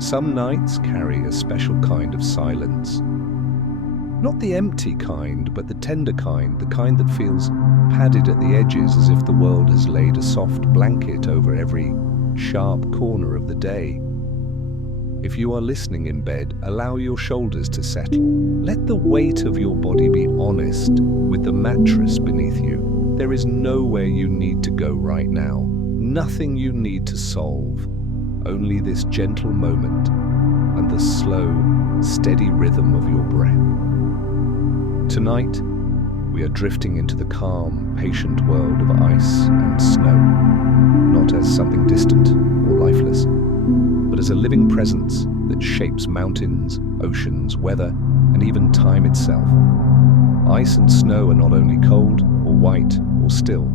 Some nights carry a special kind of silence. Not the empty kind, but the tender kind, the kind that feels padded at the edges as if the world has laid a soft blanket over every sharp corner of the day. If you are listening in bed, allow your shoulders to settle. Let the weight of your body be honest with the mattress beneath you. There is nowhere you need to go right now, nothing you need to solve, only this gentle moment and the slow, steady rhythm of your breath. Tonight, we are drifting into the calm, patient world of ice and snow, not as something distant or lifeless, but as a living presence that shapes mountains, oceans, weather, and even time itself. Ice and snow are not only cold or white or still.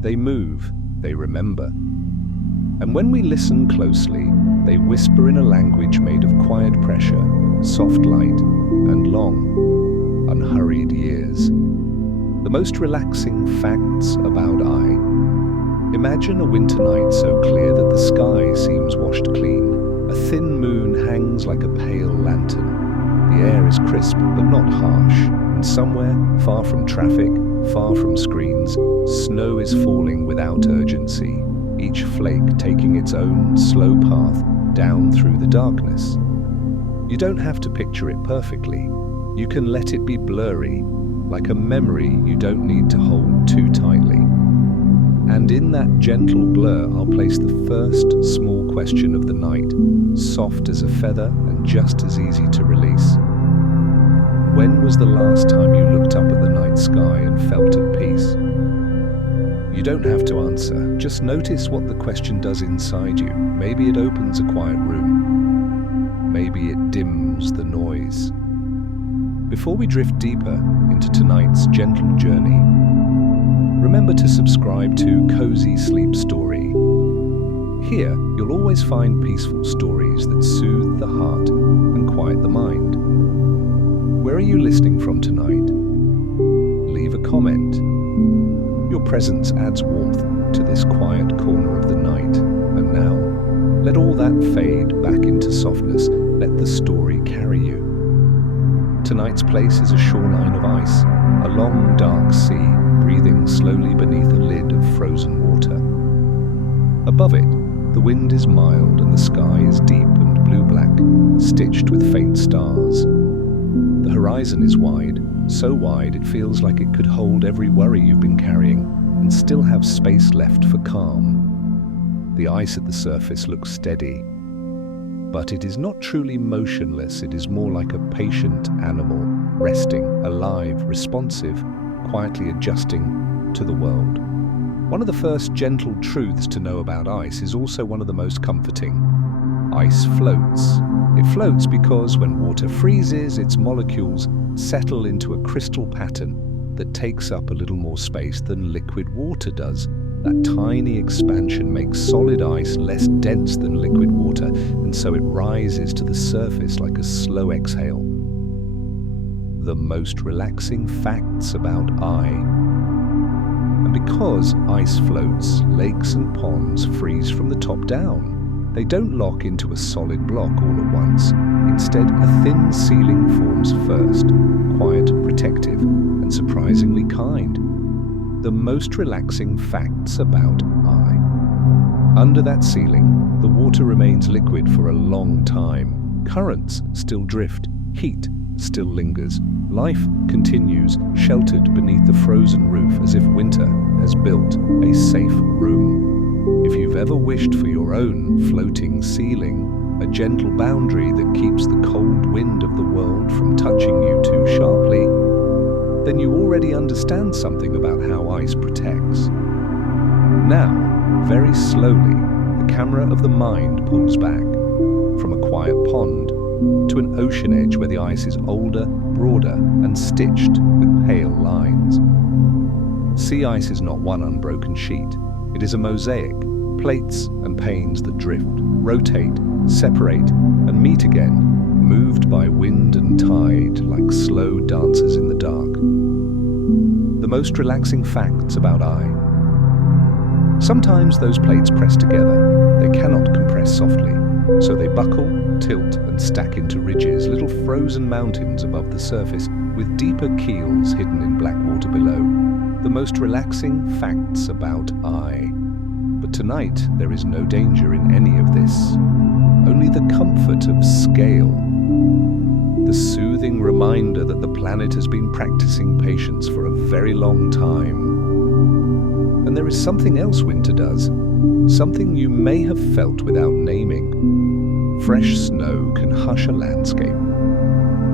They move, they remember. And when we listen closely, they whisper in a language made of quiet pressure, soft light, and long, unhurried years. The most relaxing facts about I. Imagine a winter night so clear that the sky seems washed clean. A thin moon hangs like a pale lantern. The air is crisp but not harsh, and somewhere, far from traffic, far from screens, snow is falling without urgency, each flake taking its own slow path down through the darkness. You don't have to picture it perfectly. You can let it be blurry, like a memory you don't need to hold too tightly. And in that gentle blur, I'll place the first small question of the night, soft as a feather and just as easy to release. When was the last time you looked up at the night sky and felt at peace? You don't have to answer, just notice what the question does inside you. Maybe it opens a quiet room. Maybe it dims the noise. Before we drift deeper into tonight's gentle journey, remember to subscribe to Cozy Sleep Story. Here, you'll always find peaceful stories that soothe the heart and quiet the mind. Where are you listening from tonight? Leave a comment. Your presence adds warmth to this quiet corner of the night. And now, let all that fade back into softness. Let the story carry you. Tonight's place is a shoreline of ice, a long, dark sea, breathing slowly beneath a lid of frozen water. Above it, the wind is mild and the sky is deep and blue-black, stitched with faint stars. The horizon is wide, so wide it feels like it could hold every worry you've been carrying and still have space left for calm. The ice at the surface looks steady, but it is not truly motionless. It is more like a patient animal, resting, alive, responsive, quietly adjusting to the world. One of the first gentle truths to know about ice is also one of the most comforting. Ice floats. It floats because when water freezes, its molecules settle into a crystal pattern that takes up a little more space than liquid water does. That tiny expansion makes solid ice less dense than liquid water, and so it rises to the surface like a slow exhale. The most relaxing facts about I. And because ice floats, lakes and ponds freeze from the top down. They don't lock into a solid block all at once. Instead, a thin ceiling forms first, quiet, protective, and surprisingly kind. The most relaxing facts about I. Under that ceiling, the water remains liquid for a long time. Currents still drift, heat still lingers. Life continues, sheltered beneath the frozen roof as if winter has built a safe room. If you've ever wished for your own floating ceiling, a gentle boundary that keeps the cold wind of the world from touching you too sharply, then you already understand something about how ice protects. Now, very slowly, the camera of the mind pulls back from a quiet pond to an ocean edge where the ice is older, broader, and stitched with pale lines. Sea ice is not one unbroken sheet. It is a mosaic, plates and panes that drift, rotate, separate, and meet again, moved by wind and tide like slow dancers in the dark. The most relaxing facts about I. Sometimes those plates press together. They cannot compress softly. So they buckle, tilt, and stack into ridges, little frozen mountains above the surface, with deeper keels hidden in black water below. The most relaxing facts about I. But tonight, there is no danger in any of this. Only the comfort of scale. The soothing reminder that the planet has been practicing patience for a very long time. And there is something else winter does. Something you may have felt without naming. Fresh snow can hush a landscape.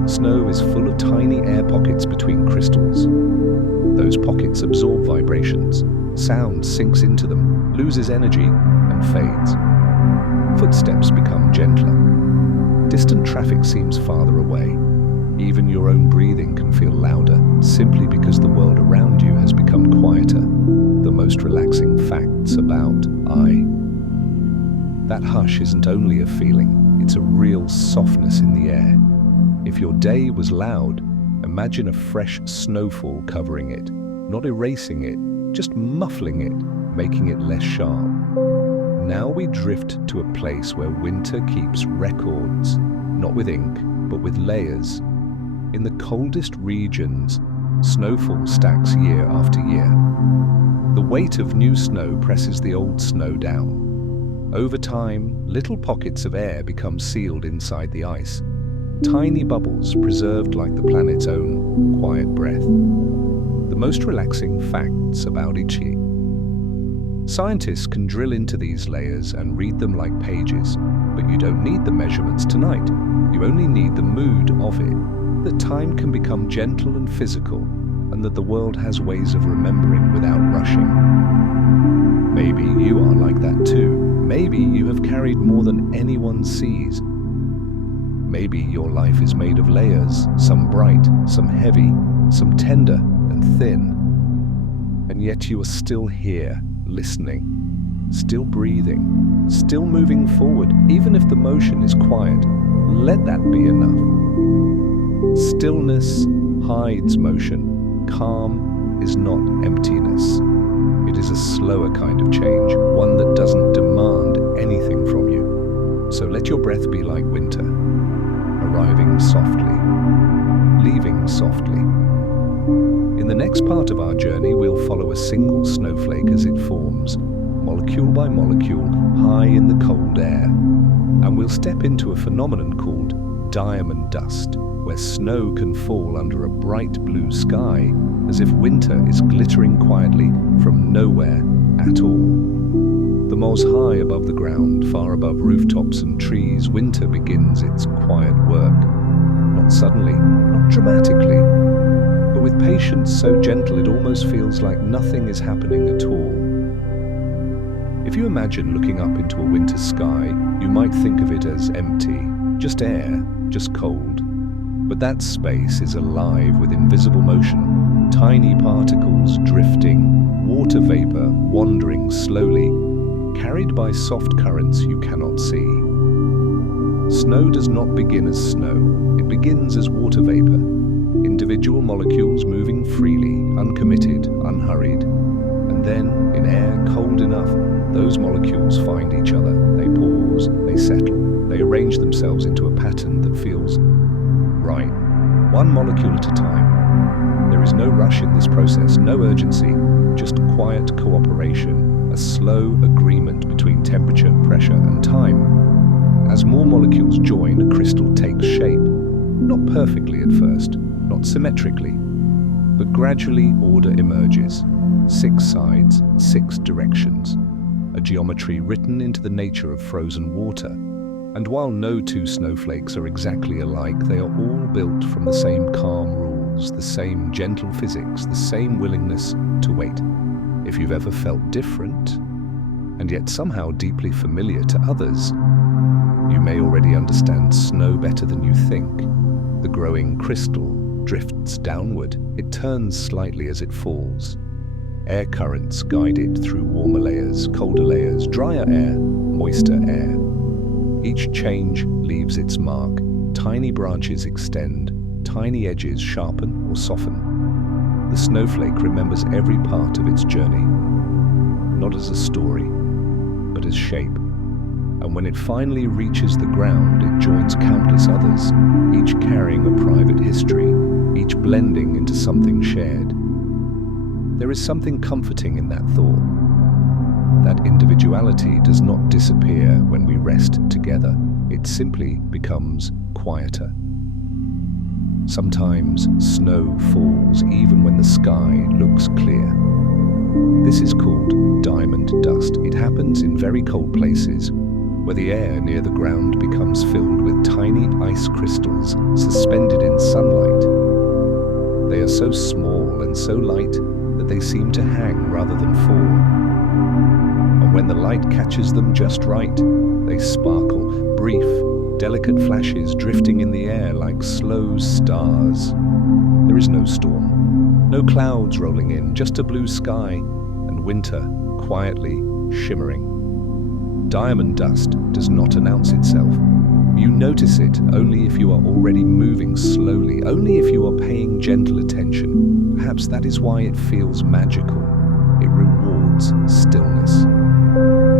Snow is full of tiny air pockets between crystals. Those pockets absorb vibrations. Sound sinks into them, loses energy, and fades. Footsteps become gentler. Distant traffic seems farther away. Even your own breathing can feel louder, simply because the world around you has become quieter. The most relaxing facts about I. That hush isn't only a feeling, it's a real softness in the air. If your day was loud, imagine a fresh snowfall covering it, not erasing it, just muffling it, making it less sharp. Now we drift to a place where winter keeps records, not with ink, but with layers. In the coldest regions, snowfall stacks year after year. The weight of new snow presses the old snow down. Over time, little pockets of air become sealed inside the ice. Tiny bubbles preserved like the planet's own quiet breath. The most relaxing facts about Ichi. Scientists can drill into these layers and read them like pages, but you don't need the measurements tonight. You only need the mood of it, that time can become gentle and physical, and that the world has ways of remembering without rushing. Maybe you are like that too. Maybe you have carried more than anyone sees. Maybe your life is made of layers, some bright, some heavy, some tender and thin. And yet you are still here, listening, still breathing, still moving forward, even if the motion is quiet. Let that be enough. Stillness hides motion. Calm is not emptiness. It is a slower kind of change, one that doesn't demand anything from you. So let your breath be like winter, arriving softly, leaving softly. In the next part of our journey, we'll follow a single snowflake as it forms, molecule by molecule, high in the cold air. And we'll step into a phenomenon called diamond dust, where snow can fall under a bright blue sky, as if winter is glittering quietly from nowhere at all. The miles high above the ground, far above rooftops and trees, winter begins its quiet work. Not suddenly, not dramatically, but with patience so gentle it almost feels like nothing is happening at all. If you imagine looking up into a winter sky, you might think of it as empty, just air, just cold. But that space is alive with invisible motion, tiny particles drifting, water vapor wandering slowly, carried by soft currents you cannot see. Snow does not begin as snow, it begins as water vapor, individual molecules moving freely, uncommitted, unhurried. And then, in air cold enough, those molecules find each other, they pause, they settle, they arrange themselves into a pattern that feels right, one molecule at a time. There is no rush in this process, no urgency, just quiet cooperation, a slow agreement between temperature, pressure, and time. As more molecules join, a crystal takes shape, not perfectly at first, not symmetrically, but gradually order emerges. 6 sides, 6 directions, a geometry written into the nature of frozen water. And while no two snowflakes are exactly alike, they are all built from the same calm rules, the same gentle physics, the same willingness to wait. If you've ever felt different, and yet somehow deeply familiar to others, you may already understand snow better than you think. The growing crystal drifts downward. It turns slightly as it falls. Air currents guide it through warmer layers, colder layers, drier air, moister air. Each change leaves its mark. Tiny branches extend, tiny edges sharpen or soften. The snowflake remembers every part of its journey, not as a story, but as shape. And when it finally reaches the ground, it joins countless others, each carrying a private history, each blending into something shared. There is something comforting in that thought. That individuality does not disappear when we rest together. It simply becomes quieter. Sometimes snow falls even when the sky looks clear. This is called diamond dust. It happens in very cold places, where the air near the ground becomes filled with tiny ice crystals suspended in sunlight. They are so small and so light that they seem to hang rather than fall. And when the light catches them just right, they sparkle, brief, delicate flashes drifting in the air like slow stars. There is no storm, no clouds rolling in, just a blue sky and winter quietly shimmering. Diamond dust does not announce itself. You notice it only if you are already moving slowly, only if you are paying gentle attention. Perhaps that is why it feels magical. It rewards stillness.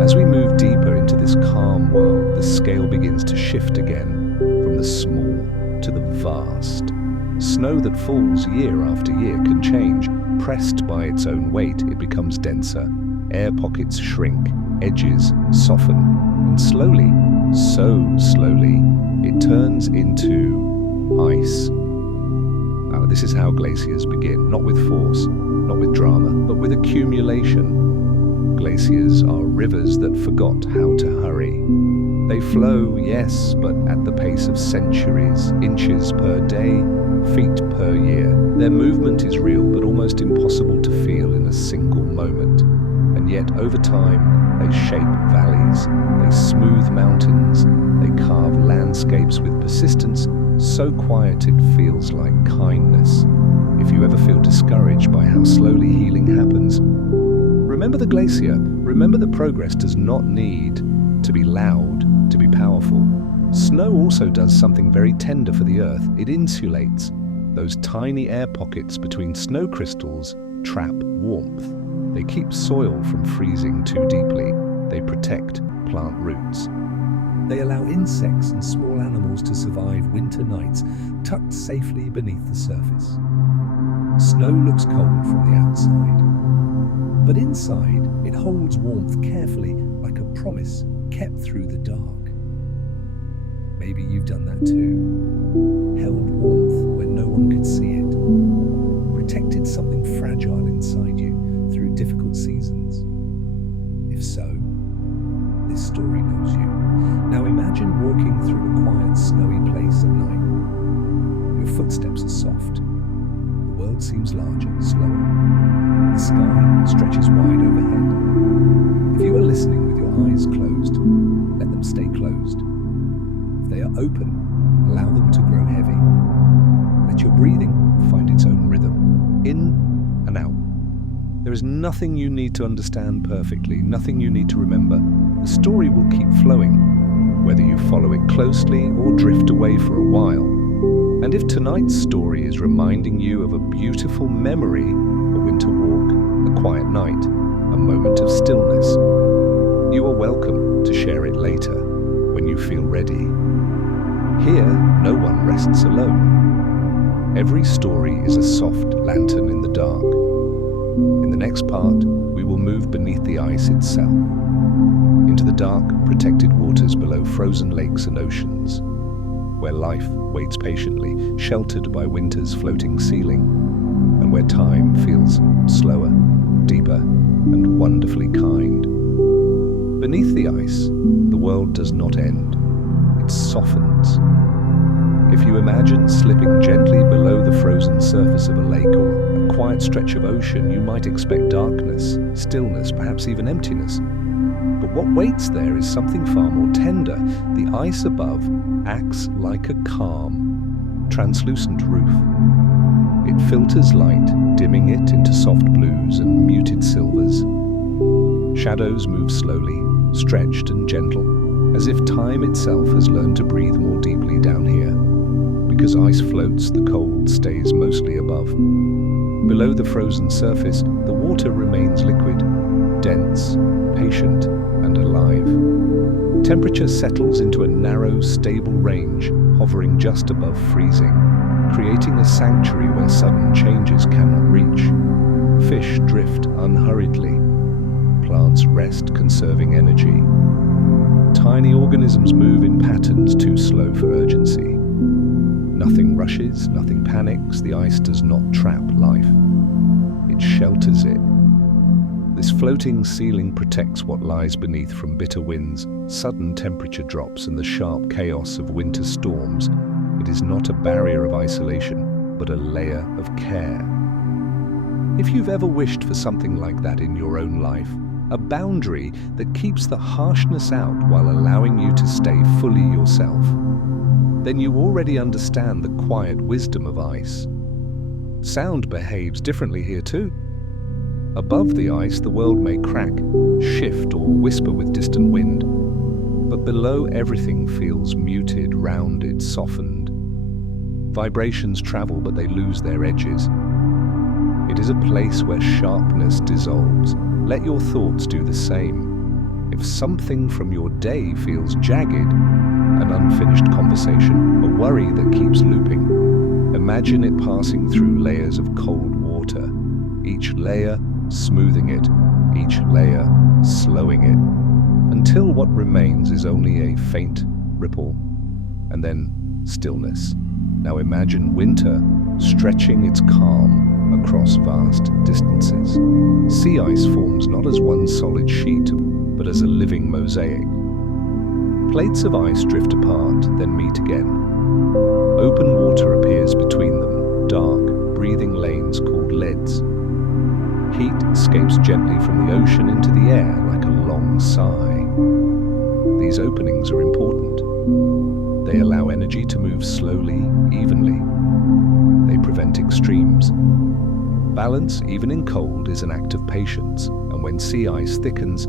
As we move deeper into this calm world, the scale begins to shift again, from the small to the vast. Snow that falls year after year can change. Pressed by its own weight, it becomes denser. Air pockets shrink, edges soften, and slowly, so slowly, it turns into ice. This is how glaciers begin, not with force, not with drama, but with accumulation. Glaciers are rivers that forgot how to hurry. They flow, yes, but at the pace of centuries, inches per day, feet per year. Their movement is real, but almost impossible to feel in a single moment. And yet, over time, they shape valleys, they smooth mountains, they carve landscapes with persistence so quiet it feels like kindness. If you ever feel discouraged by how slowly healing happens, remember the glacier. Remember that progress does not need to be loud to be powerful. Snow also does something very tender for the earth. It insulates. Those tiny air pockets between snow crystals trap warmth. They keep soil from freezing too deeply. They protect plant roots. They allow insects and small animals to survive winter nights, tucked safely beneath the surface. Snow looks cold from the outside, but inside it holds warmth carefully, like a promise kept through the dark. Maybe you've done that too. Held warmth when no one could see it. Protected something fragile inside you through difficult seasons. If so, this story knows you. Now imagine walking through a quiet, snowy place at night. Your footsteps are soft. The world seems larger, slower. The sky stretches wide overhead. If you are listening with your eyes closed, let them stay closed. If they are open, allow them to grow heavy. Let your breathing find its own rhythm, in and out. There is nothing you need to understand perfectly, nothing you need to remember. The story will keep flowing, whether you follow it closely or drift away for a while. And if tonight's story is reminding you of a beautiful memory, a winter walk, a quiet night, a moment of stillness, you are welcome to share it later when you feel ready. Here, no one rests alone. Every story is a soft lantern in the dark. In the next part, we will move beneath the ice itself, into the dark, protected waters below frozen lakes and oceans, where life waits patiently, sheltered by winter's floating ceiling, and where time feels slower, deeper, and wonderfully kind. Beneath the ice, the world does not end. It softens. If you imagine slipping gently below the frozen surface of a lake or a quiet stretch of ocean, you might expect darkness, stillness, perhaps even emptiness. But what waits there is something far more tender. The ice above acts like a calm, translucent roof. It filters light, dimming it into soft blues and muted silvers. Shadows move slowly, stretched and gentle, as if time itself has learned to breathe more deeply down here. Because ice floats, the cold stays mostly above. Below the frozen surface, the water remains liquid, dense, patient, and alive. Temperature settles into a narrow, stable range, hovering just above freezing, creating a sanctuary where sudden changes cannot reach. Fish drift unhurriedly. Plants rest, conserving energy. Tiny organisms move in patterns too slow for urgency. Nothing rushes, nothing panics. The ice does not trap life. It shelters it. This floating ceiling protects what lies beneath from bitter winds, sudden temperature drops, and the sharp chaos of winter storms. It is not a barrier of isolation, but a layer of care. If you've ever wished for something like that in your own life, a boundary that keeps the harshness out while allowing you to stay fully yourself, then you already understand the quiet wisdom of ice. Sound behaves differently here too. Above the ice, the world may crack, shift, or whisper with distant wind, but below everything feels muted, rounded, softened. Vibrations travel, but they lose their edges. It is a place where sharpness dissolves. Let your thoughts do the same. If something from your day feels jagged, an unfinished conversation, a worry that keeps looping, imagine it passing through layers of cold water, each layer smoothing it, each layer slowing it, until what remains is only a faint ripple, and then stillness. Now imagine winter stretching its calm across vast distances. Sea ice forms not as one solid sheet, but as a living mosaic. Plates of ice drift apart, then meet again. Open water appears between them, dark, breathing lanes called leads. Heat escapes gently from the ocean into the air like a long sigh. These openings are important. They allow energy to move slowly, evenly. They prevent extremes. Balance, even in cold, is an act of patience, and when sea ice thickens,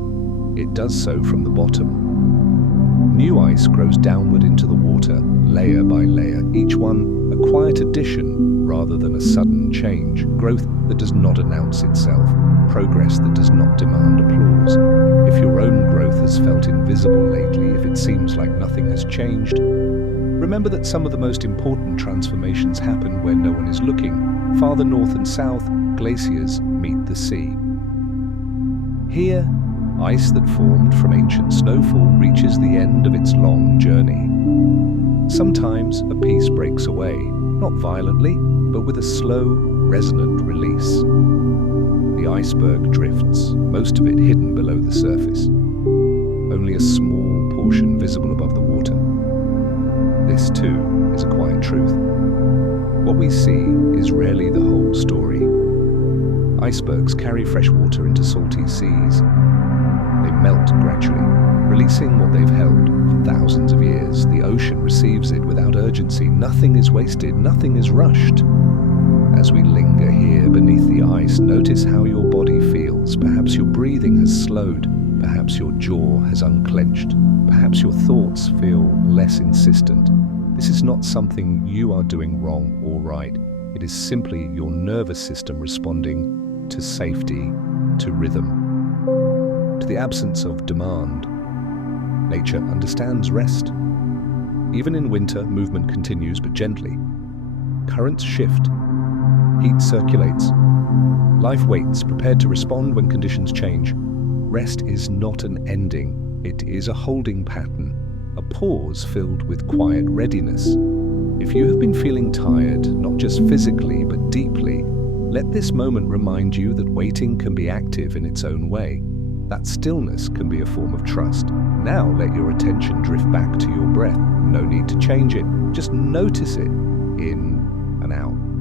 it does so from the bottom. New ice grows downward into the water, layer by layer, each one a quiet addition rather than a sudden change, growth that does not announce itself, progress that does not demand applause. If your own growth has felt invisible lately, if it seems like nothing has changed, remember that some of the most important transformations happen where no one is looking. Farther north and south, glaciers meet the sea. Here, ice that formed from ancient snowfall reaches the end of its long journey. Sometimes a piece breaks away, not violently, but with a slow, resonant release. The iceberg drifts, most of it hidden below the surface. Only a small portion visible above the water. This, too, is a quiet truth. What we see is rarely the whole story. Icebergs carry fresh water into salty seas. They melt gradually, releasing what they've held for thousands of years. The ocean receives it without urgency. Nothing is wasted, nothing is rushed. As we linger here beneath the ice, notice how your body feels. Perhaps your breathing has slowed. Perhaps your jaw has unclenched. Perhaps your thoughts feel less insistent. This is not something you are doing wrong or right. It is simply your nervous system responding to safety, to rhythm, to the absence of demand. Nature understands rest. Even in winter, movement continues, but gently. Currents shift. Heat circulates. Life waits, prepared to respond when conditions change. Rest is not an ending. It is a holding pattern, a pause filled with quiet readiness. If you have been feeling tired, not just physically, but deeply, let this moment remind you that waiting can be active in its own way. That stillness can be a form of trust. Now let your attention drift back to your breath. No need to change it. Just notice it, in and out.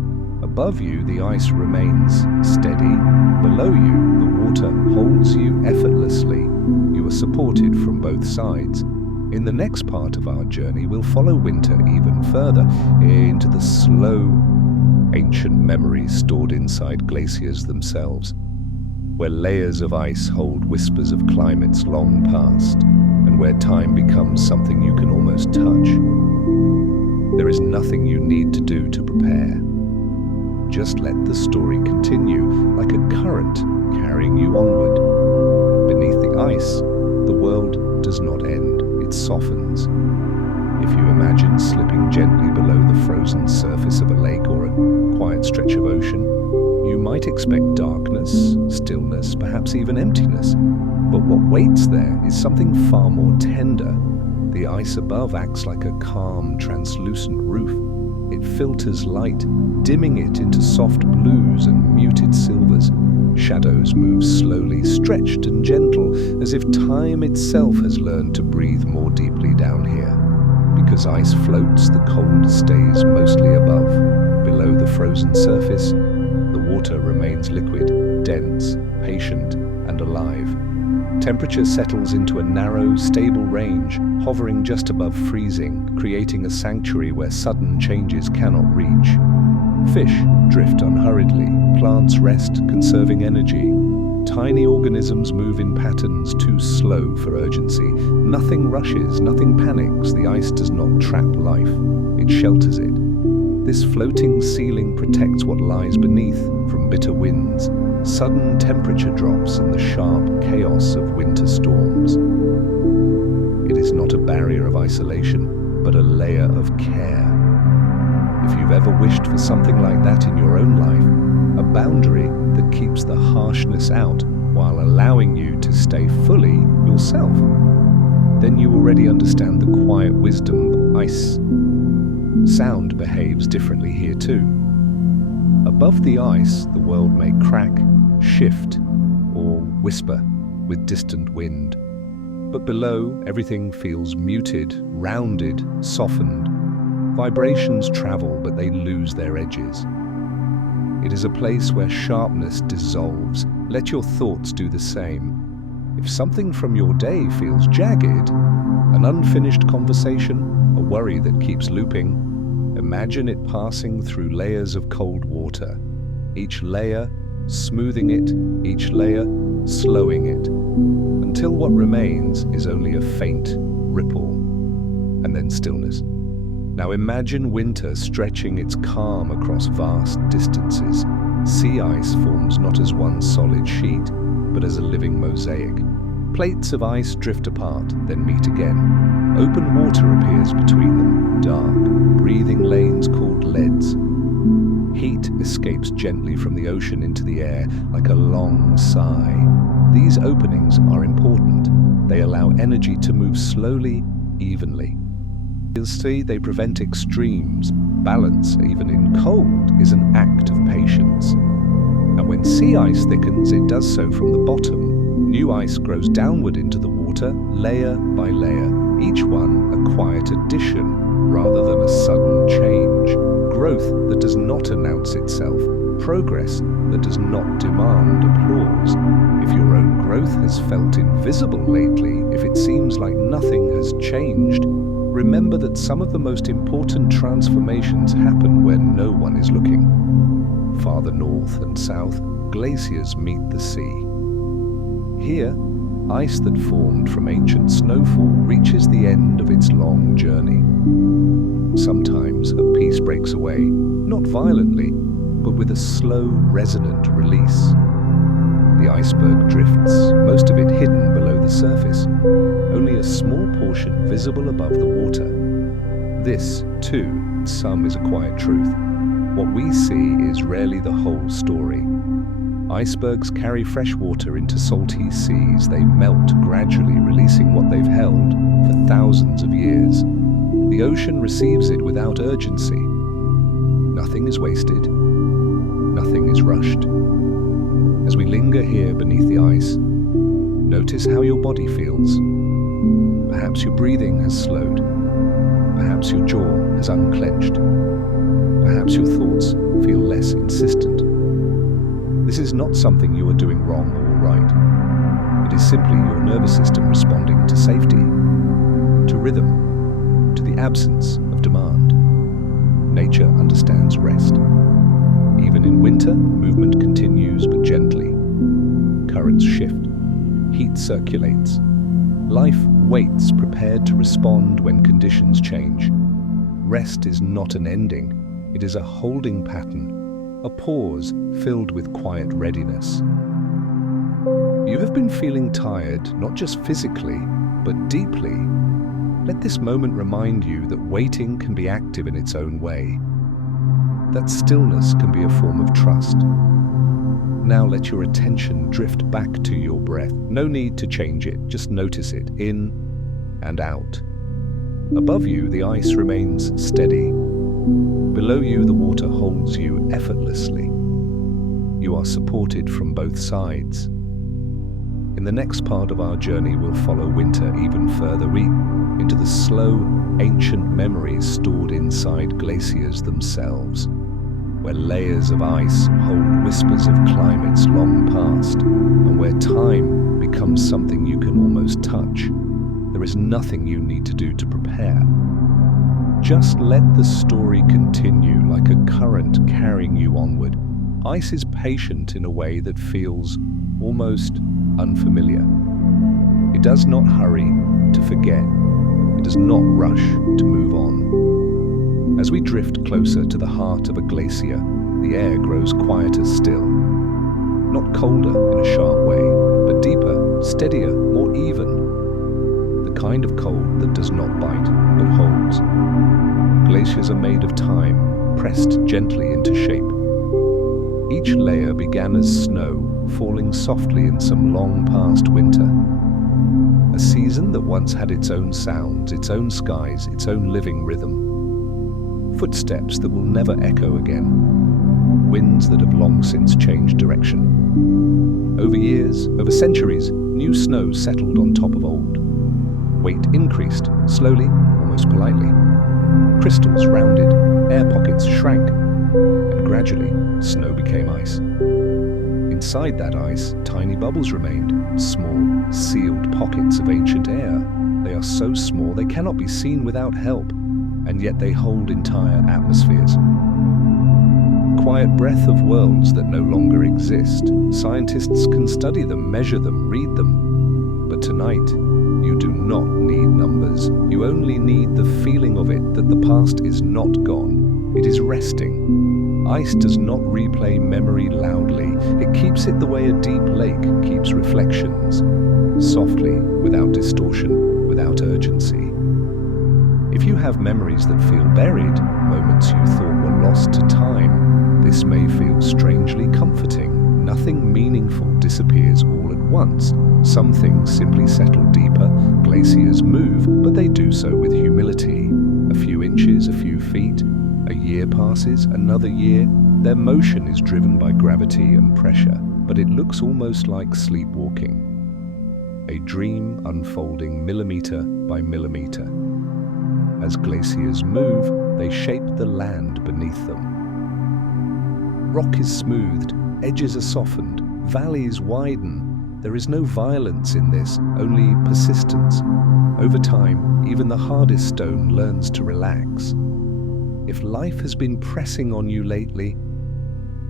Above you, the ice remains steady. Below you, the water holds you effortlessly. You are supported from both sides. In the next part of our journey, we'll follow winter even further into the slow, ancient memories stored inside glaciers themselves, where layers of ice hold whispers of climates long past, and where time becomes something you can almost touch. There is nothing you need to do to prepare. Just let the story continue, like a current carrying you onward. Beneath the ice, the world does not end. it softens. If you imagine slipping gently below the frozen surface of a lake or a quiet stretch of ocean, you might expect darkness, stillness, perhaps even emptiness. But what waits there is something far more tender. The ice above acts like a calm, translucent roof. It filters light, dimming it into soft blues and muted silvers. Shadows move slowly, stretched and gentle, as if time itself has learned to breathe more deeply down here. Because ice floats, the cold stays mostly above. Below the frozen surface, the water remains liquid, dense, patient, and alive. Temperature settles into a narrow, stable range, hovering just above freezing, creating a sanctuary where sudden changes cannot reach. Fish drift unhurriedly, plants rest, conserving energy. Tiny organisms move in patterns too slow for urgency. Nothing rushes, nothing panics. The ice does not trap life, it shelters it. This floating ceiling protects what lies beneath from bitter winds, sudden temperature drops, and the sharp chaos of winter storms. It is not a barrier of isolation, but a layer of care. If you've ever wished for something like that in your own life, a boundary that keeps the harshness out while allowing you to stay fully yourself, then you already understand the quiet wisdom of ice. Sound behaves differently here too. Above the ice, the world may crack, shift, or whisper with distant wind. But below, everything feels muted, rounded, softened. Vibrations travel, but they lose their edges. It is a place where sharpness dissolves. Let your thoughts do the same. If something from your day feels jagged, an unfinished conversation, a worry that keeps looping, imagine it passing through layers of cold water, each layer smoothing it, each layer slowing it, until what remains is only a faint ripple, and then stillness. Now imagine winter stretching its calm across vast distances. Sea ice forms not as one solid sheet, but as a living mosaic. Plates of ice drift apart, then meet again. Open water appears between them, dark, breathing lanes called leads. Heat escapes gently from the ocean into the air like a long sigh. These openings are important. They allow energy to move slowly, evenly. You'll see they prevent extremes. Balance, even in cold, is an act of patience. And when sea ice thickens, it does so from the bottom. New ice grows downward into the water, layer by layer, each one a quiet addition rather than a sudden change. Growth that does not announce itself, progress that does not demand applause. If your own growth has felt invisible lately, if it seems like nothing has changed, remember that some of the most important transformations happen when no one is looking. Farther north and south, glaciers meet the sea. Here, ice that formed from ancient snowfall reaches the end of its long journey. Sometimes a piece breaks away, not violently, but with a slow, resonant release. The iceberg drifts, most of it hidden below the surface, only a small portion visible above the water. This, too, in some is a quiet truth. What we see is rarely the whole story. Icebergs carry fresh water into salty seas. They melt gradually, releasing what they've held for thousands of years. The ocean receives it without urgency. Nothing is wasted. Nothing is rushed. As we linger here beneath the ice, notice how your body feels. Perhaps your breathing has slowed. Perhaps your jaw has unclenched. Perhaps your thoughts feel less insistent. This is not something you are doing wrong or right. It is simply your nervous system responding to safety, to rhythm, to the absence of demand. Nature understands rest. Even in winter, movement continues but gently. Currents shift. Heat circulates. Life waits, prepared to respond when conditions change. Rest is not an ending. It is a holding pattern, a pause filled with quiet readiness. You have been feeling tired, not just physically, but deeply. Let this moment remind you that waiting can be active in its own way, that stillness can be a form of trust. Now let your attention drift back to your breath. No need to change it, just notice it, in and out. Above you, the ice remains steady. Below you, the water holds you effortlessly. You are supported from both sides. In the next part of our journey, we'll follow winter even further into the slow, ancient memories stored inside glaciers themselves, where layers of ice hold whispers of climates long past, and where time becomes something you can almost touch. There is nothing you need to do to prepare. Just let the story continue like a current carrying you onward. Ice is patient in a way that feels almost unfamiliar. It does not hurry to forget. It does not rush to move on. As we drift closer to the heart of a glacier, the air grows quieter still. Not colder in a sharp way, but deeper, steadier, more even. The kind of cold that does not bite, but holds. Glaciers are made of time, pressed gently into shape. Each layer began as snow, falling softly in some long-past winter. A season that once had its own sounds, its own skies, its own living rhythm. Footsteps that will never echo again. Winds that have long since changed direction. Over years, over centuries, new snow settled on top of old. Weight increased, slowly, almost politely. Crystals rounded, air pockets shrank, and gradually, snow became ice. Inside that ice, tiny bubbles remained, small, sealed pockets of ancient air. They are so small they cannot be seen without help, and yet they hold entire atmospheres. Quiet breath of worlds that no longer exist. Scientists can study them, measure them, read them. But tonight, you do not need numbers. You only need the feeling of it, that the past is not gone. It is resting. Ice does not replay memory loudly. It keeps it the way a deep lake keeps reflections, softly, without distortion, without urgency. If you have memories that feel buried, moments you thought were lost to time, this may feel strangely comforting. Nothing meaningful disappears all at once. Some things simply settle deeper. Glaciers move, but they do so with humility. A few inches, a few feet. A year passes, another year. Their motion is driven by gravity and pressure, but it looks almost like sleepwalking. A dream unfolding millimeter by millimeter. As glaciers move, they shape the land beneath them. Rock is smoothed, edges are softened, valleys widen. There is no violence in this, only persistence. Over time, even the hardest stone learns to relax. If life has been pressing on you lately,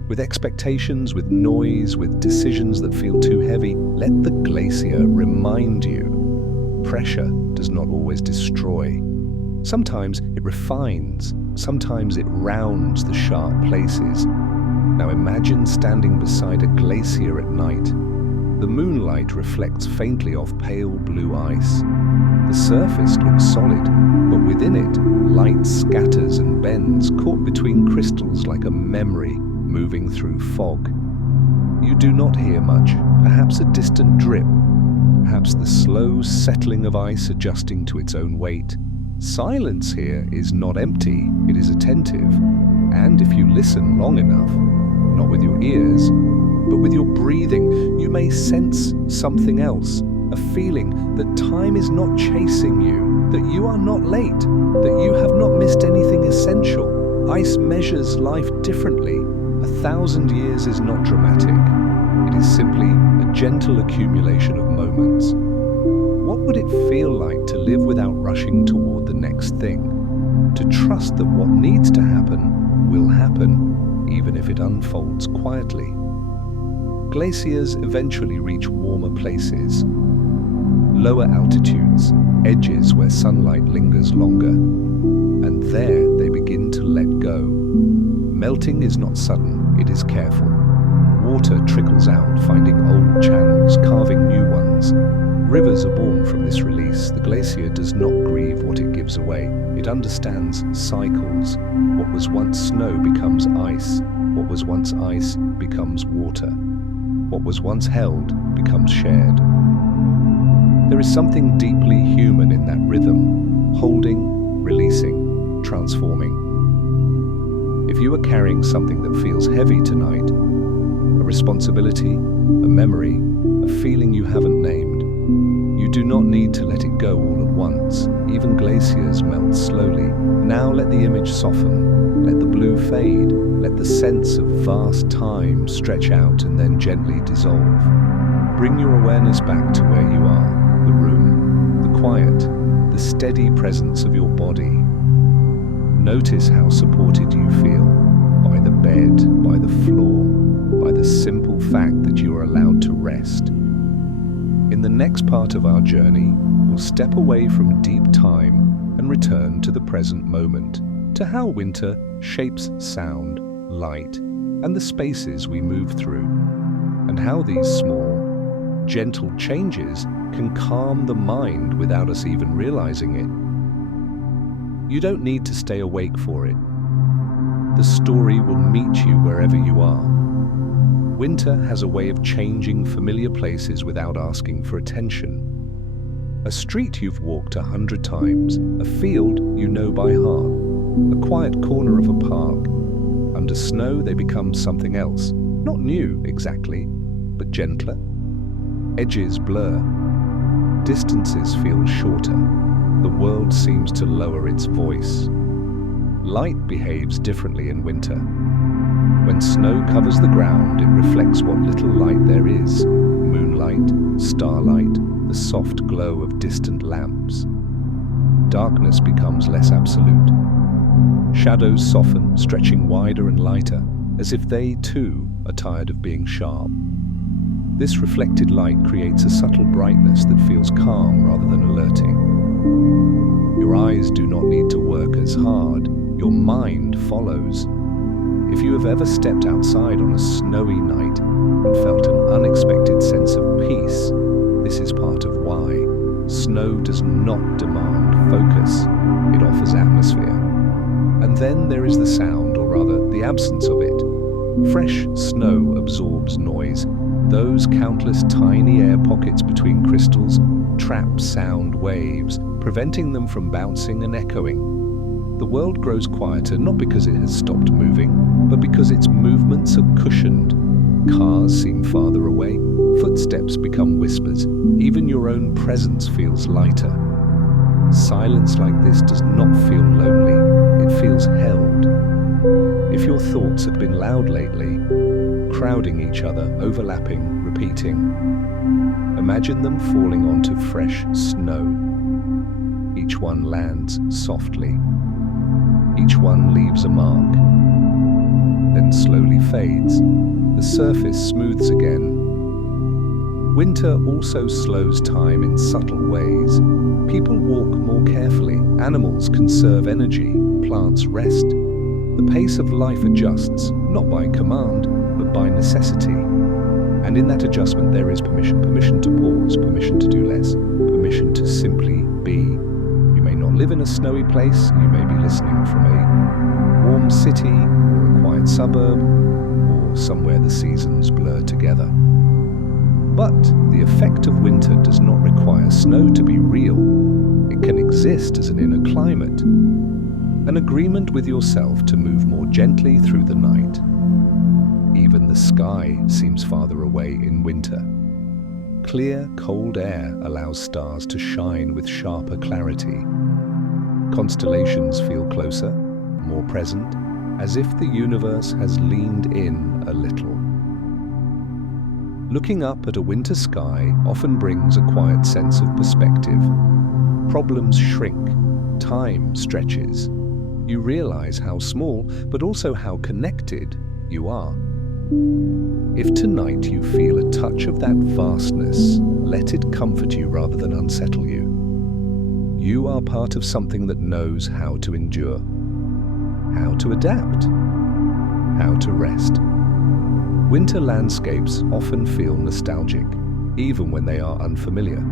with expectations, with noise, with decisions that feel too heavy, let the glacier remind you. Pressure does not always destroy. Sometimes it refines, sometimes it rounds the sharp places. Now imagine standing beside a glacier at night. The moonlight reflects faintly off pale blue ice. The surface looks solid, but within it, light scatters and bends, caught between crystals like a memory moving through fog. You do not hear much, perhaps a distant drip, perhaps the slow settling of ice adjusting to its own weight. Silence here is not empty, it is attentive. And if you listen long enough, not with your ears, but with your breathing, you may sense something else, a feeling that time is not chasing you, that you are not late, that you have not missed anything essential. Ice measures life differently. 1,000 years is not dramatic. It is simply a gentle accumulation of moments. What would it feel like to live without rushing toward the next thing? To trust that what needs to happen will happen, even if it unfolds quietly. Glaciers eventually reach warmer places, lower altitudes, edges where sunlight lingers longer, and there they begin to let go. Melting is not sudden, it is careful. Water trickles out, finding old channels, carving new ones. Rivers are born from this release. The glacier does not grieve what it gives away. It understands cycles. What was once snow becomes ice. What was once ice becomes water. What was once held becomes shared. There is something deeply human in that rhythm, holding, releasing, transforming. If you are carrying something that feels heavy tonight, a responsibility, a memory, a feeling you haven't named, you do not need to let it go all at once. Even glaciers melt slowly. Now let the image soften, let the blue fade, let the sense of vast time stretch out and then gently dissolve. Bring your awareness back to where you are, the room, the quiet, the steady presence of your body. Notice how supported you feel by the bed, by the floor, by the simple fact that you are allowed to rest. In the next part of our journey, we'll step away from deep time and return to the present moment, to how winter shapes sound, light, and the spaces we move through, and how these small, gentle changes can calm the mind without us even realizing it. You don't need to stay awake for it. The story will meet you wherever you are. Winter has a way of changing familiar places without asking for attention. A street you've walked 100 times, a field you know by heart, a quiet corner of a park. Under snow they become something else, not new exactly, but gentler. Edges blur, distances feel shorter, the world seems to lower its voice. Light behaves differently in winter. When snow covers the ground, it reflects what little light there is. Moonlight, starlight, the soft glow of distant lamps. Darkness becomes less absolute. Shadows soften, stretching wider and lighter, as if they, too, are tired of being sharp. This reflected light creates a subtle brightness that feels calm rather than alerting. Your eyes do not need to work as hard. Your mind follows. If you have ever stepped outside on a snowy night and felt an unexpected sense of peace, this is part of why. Snow does not demand focus, it offers atmosphere. And then there is the sound, or rather the absence of it. Fresh snow absorbs noise. Those countless tiny air pockets between crystals trap sound waves, preventing them from bouncing and echoing. The world grows quieter not because it has stopped moving, but because its movements are cushioned. Cars seem farther away, footsteps become whispers, even your own presence feels lighter. Silence like this does not feel lonely, it feels held. If your thoughts have been loud lately, crowding each other, overlapping, repeating, imagine them falling onto fresh snow. Each one lands softly. Each one leaves a mark, then slowly fades. The surface smooths again. Winter also slows time in subtle ways. People walk more carefully, animals conserve energy, plants rest. The pace of life adjusts, not by command, but by necessity. And in that adjustment there is permission. Permission to pause, permission to do less, permission to simply be. You may not live in a snowy place, you may be listening from a warm city, or a quiet suburb, or somewhere the seasons blur together. But the effect of winter does not require snow to be real. It can exist as an inner climate, an agreement with yourself to move more gently through the night. Even the sky seems farther away in winter. Clear, cold air allows stars to shine with sharper clarity. Constellations feel closer, more present, as if the universe has leaned in a little. Looking up at a winter sky often brings a quiet sense of perspective. Problems shrink, time stretches. You realize how small, but also how connected you are. If tonight you feel a touch of that vastness, let it comfort you rather than unsettle you. You are part of something that knows how to endure, how to adapt, how to rest. Winter landscapes often feel nostalgic, even when they are unfamiliar.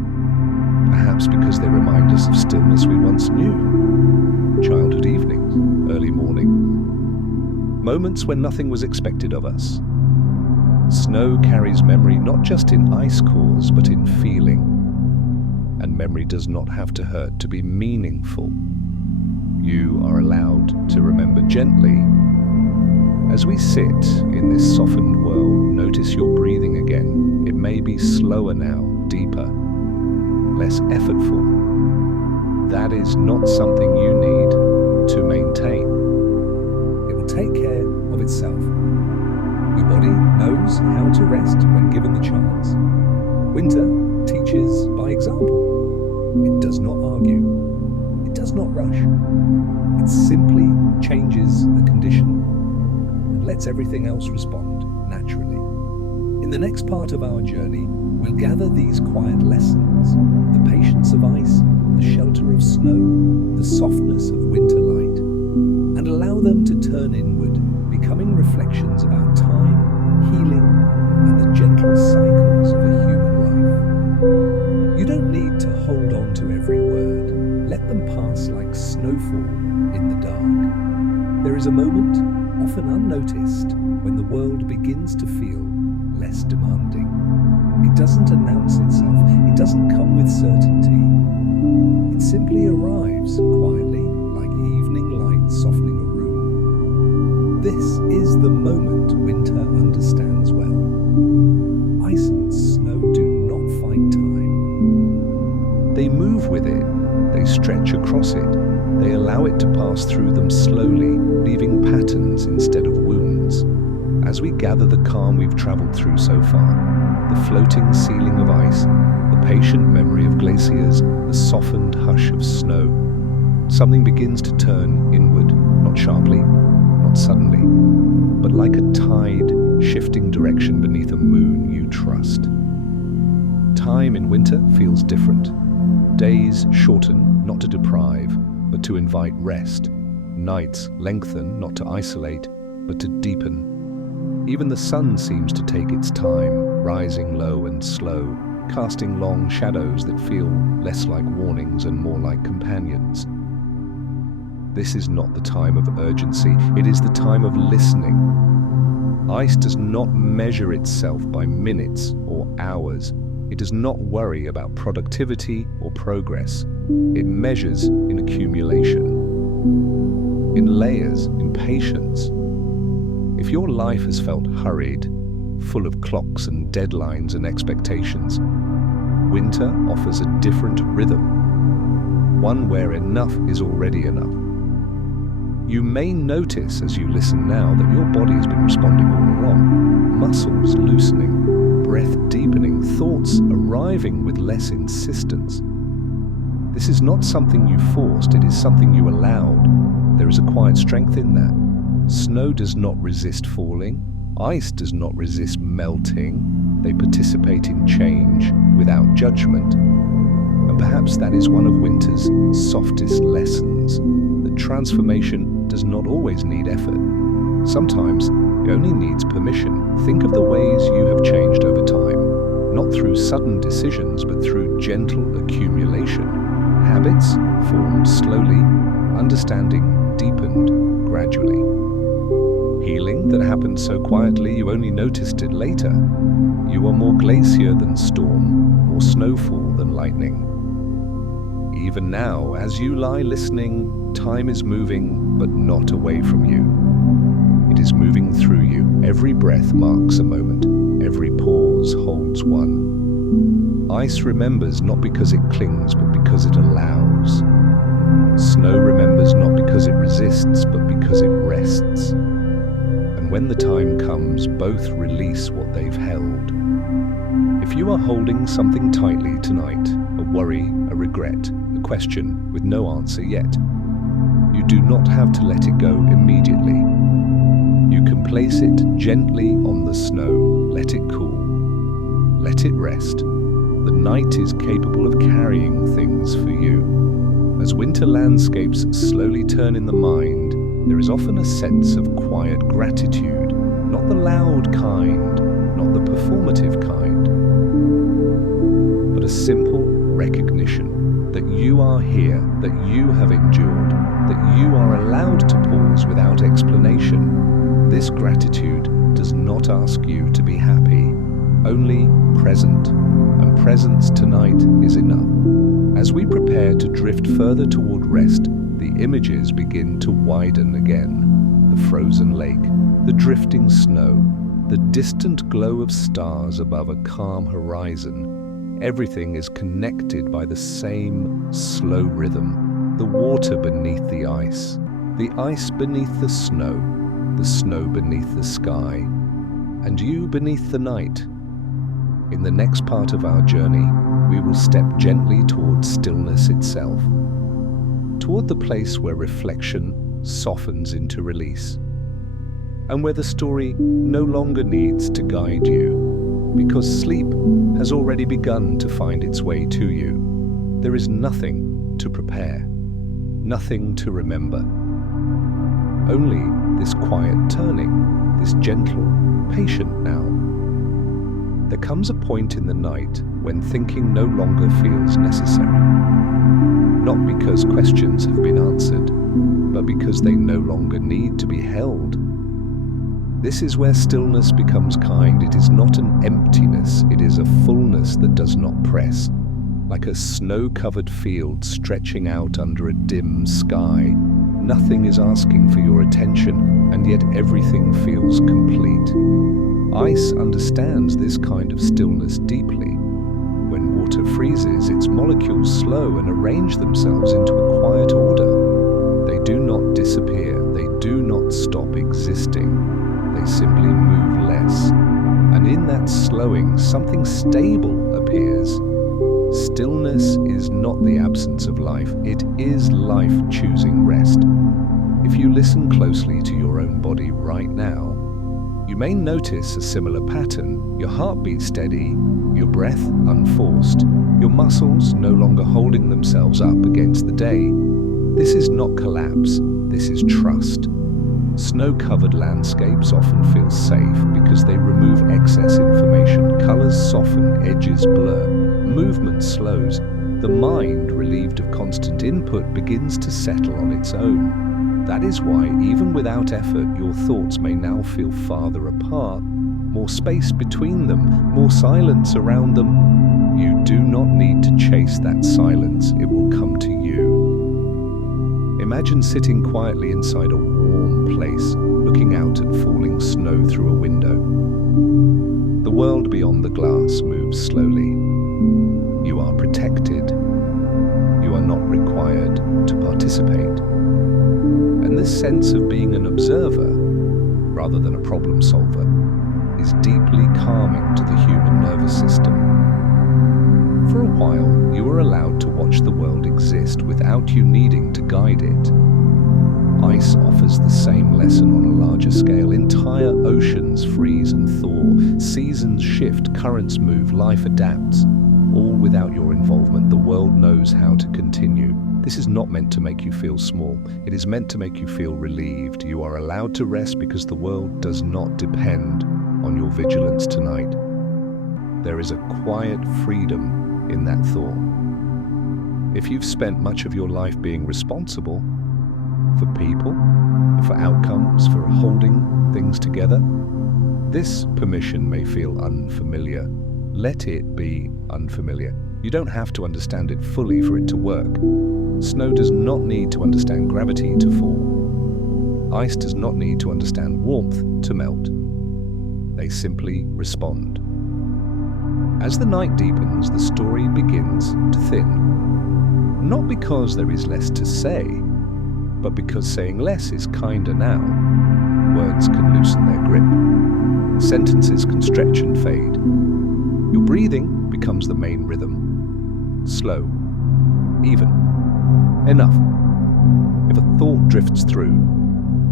Perhaps because they remind us of stillness we once knew. Childhood evenings, early morning, moments when nothing was expected of us. Snow carries memory not just in ice cores, but in feeling. And memory does not have to hurt to be meaningful. You are allowed to remember gently. As we sit in this softened world, notice your breathing again. It may be slower now, deeper, less effortful. That is not something you need to maintain. It will take care of itself. Your body knows how to rest when given the chance. Winter teaches by example. It does not argue. It does not rush. It simply changes the condition and lets everything else respond naturally. In the next part of our journey, we'll gather these quiet lessons, the patience of ice, the shelter of snow, the softness of winter light, and allow them to turn inward, becoming reflections about time, healing, and the gentle cycles of a human life. You don't need to hold on to every word. Let them pass like snowfall in the dark. There is a moment, often unnoticed, when the world begins to feel less demanding. It doesn't announce itself. It doesn't come with certainty. It simply arrives quietly, like evening light softening a room. This is the moment winter understands well. Ice and snow do not fight time. They move with it. They stretch across it. They allow it to pass through them slowly, leaving patterns instead of wounds. As we gather the calm we've traveled through so far, the floating ceiling of ice, the patient memory of glaciers, the softened hush of snow, something begins to turn inward, not sharply, not suddenly, but like a tide shifting direction beneath a moon you trust. Time in winter feels different. Days shorten, not to deprive, but to invite rest. Nights lengthen, not to isolate, but to deepen. Even the sun seems to take its time, rising low and slow, casting long shadows that feel less like warnings and more like companions. This is not the time of urgency, it is the time of listening. Ice does not measure itself by minutes or hours. It does not worry about productivity or progress. It measures in accumulation, in layers, in patience. If your life has felt hurried, full of clocks and deadlines and expectations, winter offers a different rhythm, one where enough is already enough. You may notice as you listen now that your body has been responding all along, muscles loosening, breath deepening, thoughts arriving with less insistence. This is not something you forced, it is something you allowed. There is a quiet strength in that. Snow does not resist falling. Ice does not resist melting. They participate in change without judgment. And perhaps that is one of winter's softest lessons, that transformation does not always need effort. Sometimes it only needs permission. Think of the ways you have changed over time, not through sudden decisions, but through gentle accumulation. Habits formed slowly, understanding deepened gradually. Healing that happened so quietly you only noticed it later. You are more glacier than storm, more snowfall than lightning. Even now, as you lie listening, time is moving, but not away from you. It is moving through you. Every breath marks a moment. Every pause holds one. Ice remembers not because it clings, but because it allows. Snow remembers not because it resists, but because it rests. And when the time comes, both release what they've held. If you are holding something tightly tonight, a worry, a regret, a question with no answer yet, you do not have to let it go immediately. You can place it gently on the snow, let it cool, let it rest. The night is capable of carrying things for you. As winter landscapes slowly turn in the mind, there is often a sense of quiet gratitude, not the loud kind, not the performative kind, but a simple, recognition that you are here, that you have endured, that you are allowed to pause without explanation. This gratitude does not ask you to be happy, only present, and presence tonight is enough. As we prepare to drift further toward rest, the images begin to widen again. The frozen lake, the drifting snow, the distant glow of stars above a calm horizon. Everything is connected by the same slow rhythm. The water beneath the ice beneath the snow beneath the sky, and you beneath the night. In the next part of our journey, we will step gently toward stillness itself, toward the place where reflection softens into release, and where the story no longer needs to guide you, because sleep has already begun to find its way to you. There is nothing to prepare, nothing to remember. Only this quiet turning, this gentle, patient now. There comes a point in the night when thinking no longer feels necessary. Not because questions have been answered, but because they no longer need to be held. This is where stillness becomes kind. It is not an emptiness, it is a fullness that does not press. Like a snow-covered field stretching out under a dim sky, nothing is asking for your attention, and yet everything feels complete. Ice understands this kind of stillness deeply. When water freezes, its molecules slow and arrange themselves into a quiet order. They do not disappear, they do not stop existing, they simply move less. And in that slowing, something stable appears. Stillness is not the absence of life, it is life choosing rest. If you listen closely to your own body right now, you may notice a similar pattern: your heartbeat steady, your breath unforced, your muscles no longer holding themselves up against the day. This is not collapse, this is trust. Snow-covered landscapes often feel safe because they remove excess information. Colors soften, edges blur, movement slows. The mind, relieved of constant input, begins to settle on its own. That is why, even without effort, your thoughts may now feel farther apart, more space between them, more silence around them. You do not need to chase that silence, it will come to you. Imagine sitting quietly inside a warm place, looking out at falling snow through a window. The world beyond the glass moves slowly. You are protected. You are not required to participate. And this sense of being an observer, rather than a problem solver, is deeply calming to the human nervous system. For a while, you are allowed to watch the world exist without you needing to guide it. Ice offers the same lesson on a larger scale. Entire oceans freeze and thaw, seasons shift, currents move, life adapts. All without your involvement, the world knows how to continue. This is not meant to make you feel small. It is meant to make you feel relieved. You are allowed to rest because the world does not depend on your vigilance tonight. There is a quiet freedom in that thought. If you've spent much of your life being responsible for people, for outcomes, for holding things together, this permission may feel unfamiliar. Let it be unfamiliar. You don't have to understand it fully for it to work. Snow does not need to understand gravity to fall. Ice does not need to understand warmth to melt. They simply respond. As the night deepens, the story begins to thin. Not because there is less to say, but because saying less is kinder now. Words can loosen their grip. Sentences can stretch and fade. Your breathing becomes the main rhythm. Slow. Even. Enough. If a thought drifts through,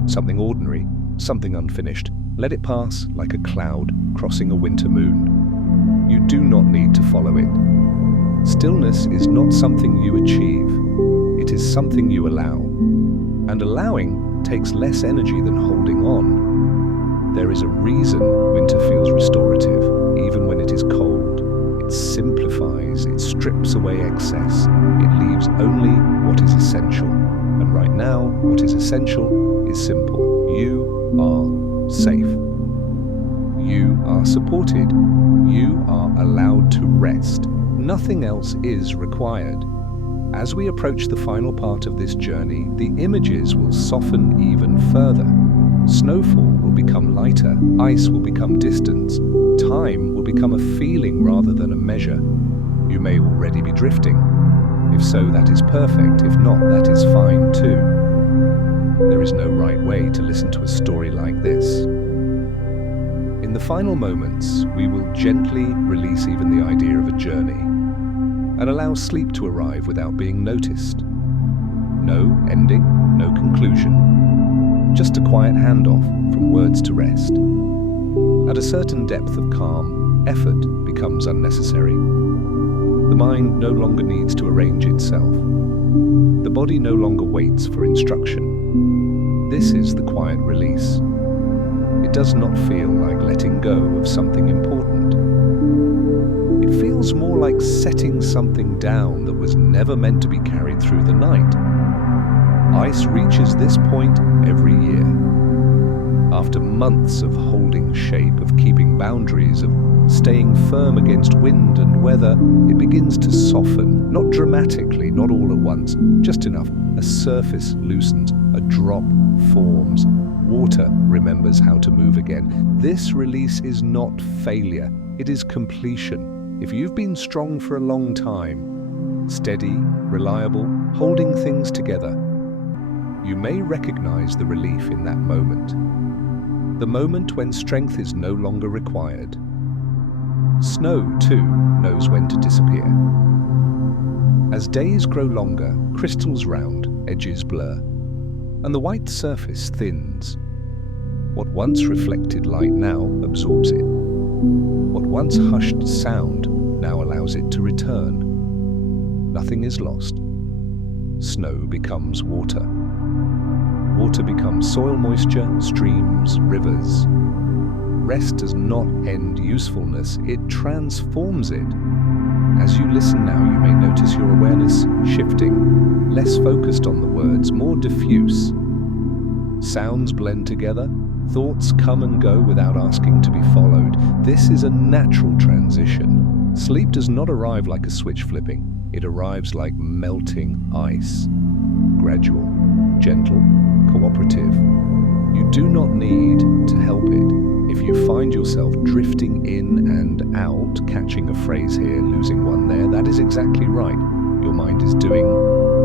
something ordinary, something unfinished, let it pass like a cloud crossing a winter moon. You do not need to follow it. Stillness is not something you achieve. It is something you allow. And allowing takes less energy than holding on. There is a reason winter feels restorative, even when it is cold. It simplifies, it strips away excess, it leaves only what is essential. And right now, what is essential is simple. You are safe. You are supported. You are allowed to rest. Nothing else is required. As we approach the final part of this journey, the images will soften even further. Snowfall will become lighter, ice will become distance, time will become a feeling rather than a measure. You may already be drifting. If so, that is perfect. If not, that is fine too. There is no right way to listen to a story like this. In the final moments, we will gently release even the idea of a journey and allow sleep to arrive without being noticed. No ending, no conclusion. Just a quiet handoff from words to rest. At a certain depth of calm, effort becomes unnecessary. The mind no longer needs to arrange itself. The body no longer waits for instruction. This is the quiet release. It does not feel like letting go of something important. It feels more like setting something down that was never meant to be carried through the night. Ice reaches this point every year. After months of holding shape, of keeping boundaries, of staying firm against wind and weather, it begins to soften, not dramatically, not all at once, just enough. A surface loosens, a drop forms. Water remembers how to move again. This release is not failure, it is completion. If you've been strong for a long time, steady, reliable, holding things together, you may recognize the relief in that moment. The moment when strength is no longer required. Snow, too, knows when to disappear. As days grow longer, crystals round, edges blur, and the white surface thins. What once reflected light now absorbs it. What once hushed sound now allows it to return. Nothing is lost. Snow becomes water. Water becomes soil moisture, streams, rivers. Rest does not end usefulness, it transforms it. As you listen now, you may notice your awareness shifting, less focused on the words, more diffuse. Sounds blend together, thoughts come and go without asking to be followed. This is a natural transition. Sleep does not arrive like a switch flipping, it arrives like melting ice. Gradual, gentle, cooperative. You do not need to help it. If you find yourself drifting in and out, catching a phrase here, losing one there, that is exactly right. Your mind is doing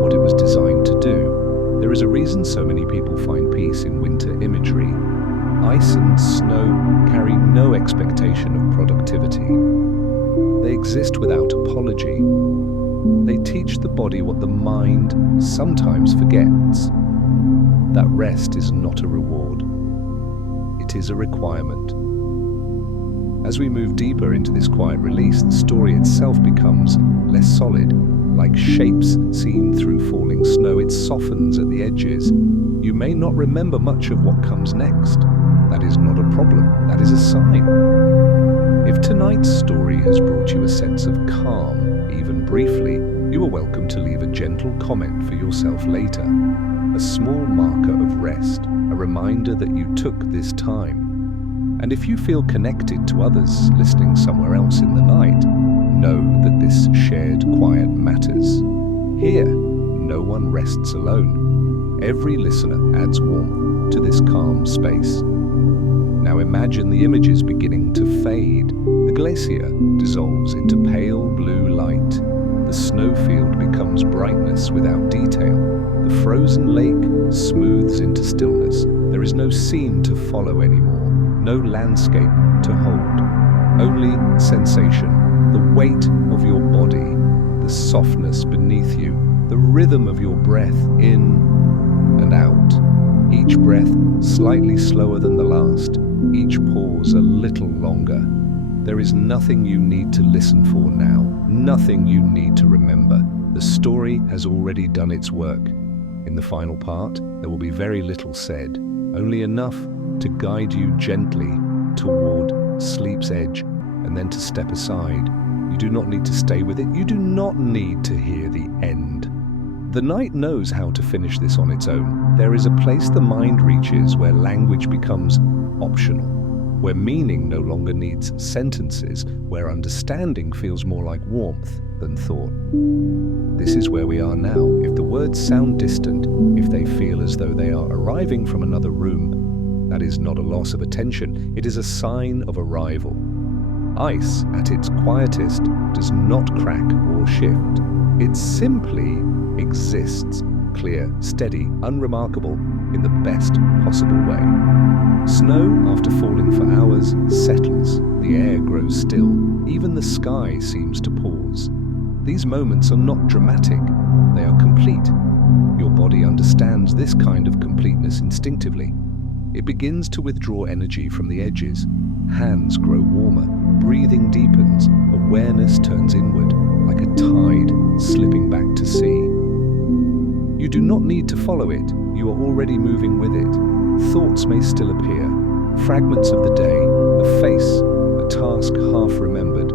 what it was designed to do. There is a reason so many people find peace in winter imagery. Ice and snow carry no expectation of productivity. They exist without apology. They teach the body what the mind sometimes forgets. That rest is not a reward. It is a requirement. As we move deeper into this quiet release, the story itself becomes less solid, like shapes seen through falling snow. It softens at the edges. You may not remember much of what comes next. That is not a problem. That is a sign. If tonight's story has brought you a sense of calm, even briefly, you are welcome to leave a gentle comment for yourself later. A small marker of rest, a reminder that you took this time. And if you feel connected to others listening somewhere else in the night, know that this shared quiet matters. Here, no one rests alone. Every listener adds warmth to this calm space. Now imagine the images beginning to fade. The glacier dissolves into pale blue light. The snowfield becomes brightness without detail. The frozen lake smooths into stillness. There is no scene to follow anymore, no landscape to hold. Only sensation, the weight of your body, the softness beneath you, the rhythm of your breath in and out. Each breath slightly slower than the last, each pause a little longer. There is nothing you need to listen for now, nothing you need to remember. The story has already done its work. In the final part, there will be very little said, only enough to guide you gently toward sleep's edge and then to step aside. You do not need to stay with it. You do not need to hear the end. The night knows how to finish this on its own. There is a place the mind reaches where language becomes optional, where meaning no longer needs sentences, where understanding feels more like warmth than thought. This is where we are now. If the words sound distant, if they feel as though they are arriving from another room, that is not a loss of attention, it is a sign of arrival. Ice, at its quietest, does not crack or shift. It simply exists, clear, steady, unremarkable, in the best possible way. Snow, after falling for hours, settles. The air grows still. Even the sky seems to pause. These moments are not dramatic. They are complete. Your body understands this kind of completeness instinctively. It begins to withdraw energy from the edges. Hands grow warmer. Breathing deepens. Awareness turns inward, like a tide slipping back to sea. You do not need to follow it. You are already moving with it. Thoughts may still appear. Fragments of the day, a face, a task half remembered.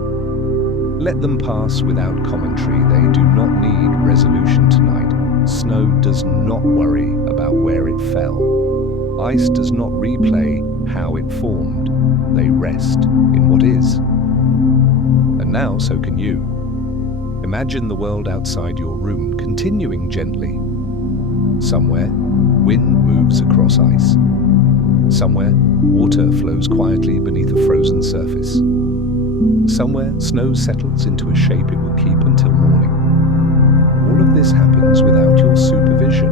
Let them pass without commentary. They do not need resolution tonight. Snow does not worry about where it fell. Ice does not replay how it formed. They rest in what is. And now so can you. Imagine the world outside your room continuing gently. Somewhere, wind moves across ice. Somewhere, water flows quietly beneath a frozen surface. Somewhere, snow settles into a shape it will keep until morning. All of this happens without your supervision.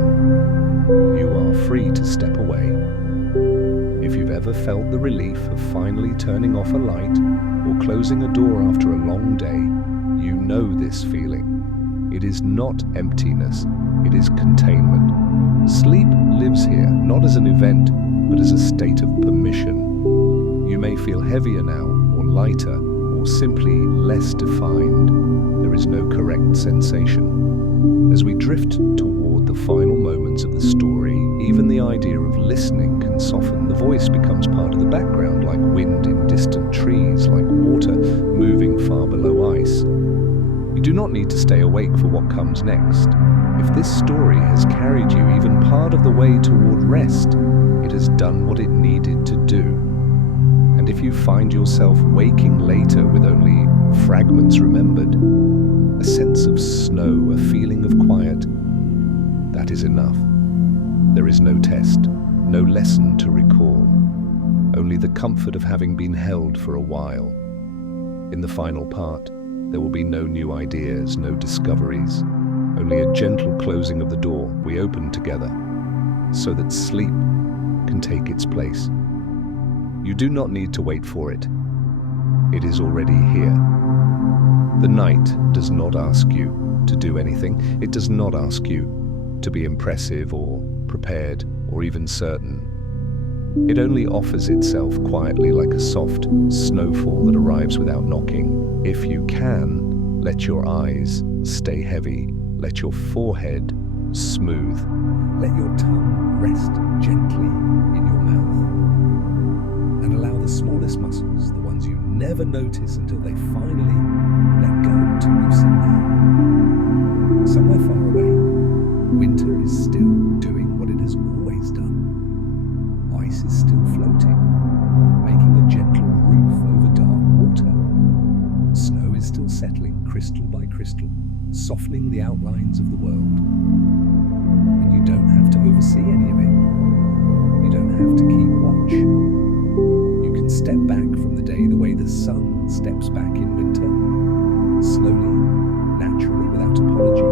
You are free to step away. If you've ever felt the relief of finally turning off a light or closing a door after a long day, you know this feeling. It is not emptiness, it is containment. Sleep lives here, not as an event, but as a state of permission. You may feel heavier now, or lighter, or simply less defined. There is no correct sensation. As we drift toward the final moments of the story, even the idea of listening can soften. The voice becomes part of the background, like wind in distant trees, like water moving far below ice. You do not need to stay awake for what comes next. If this story has carried you even part of the way toward rest, it has done what it needed to do. And if you find yourself waking later with only fragments remembered, a sense of snow, a feeling of quiet, that is enough. There is no test, no lesson to recall, only the comfort of having been held for a while. In the final part, there will be no new ideas, no discoveries, only a gentle closing of the door we open together, so that sleep can take its place. You do not need to wait for it. It is already here. The night does not ask you to do anything. It does not ask you to be impressive or prepared or even certain. It only offers itself quietly like a soft snowfall that arrives without knocking. If you can, let your eyes stay heavy. Let your forehead smooth. Let your tongue rest gently in your mouth. And allow the smallest muscles, the ones you never notice until they finally let go, to loosen now. Somewhere far away, winter is still doing what it has always done. Ice is still floating, making a gentle roof over dark water. Snow is still settling crystal by crystal, softening the outlines of the world. And you don't have to oversee any of it. You don't have to keep watch. You can step back from the day the way the sun steps back in winter, slowly, naturally, without apology.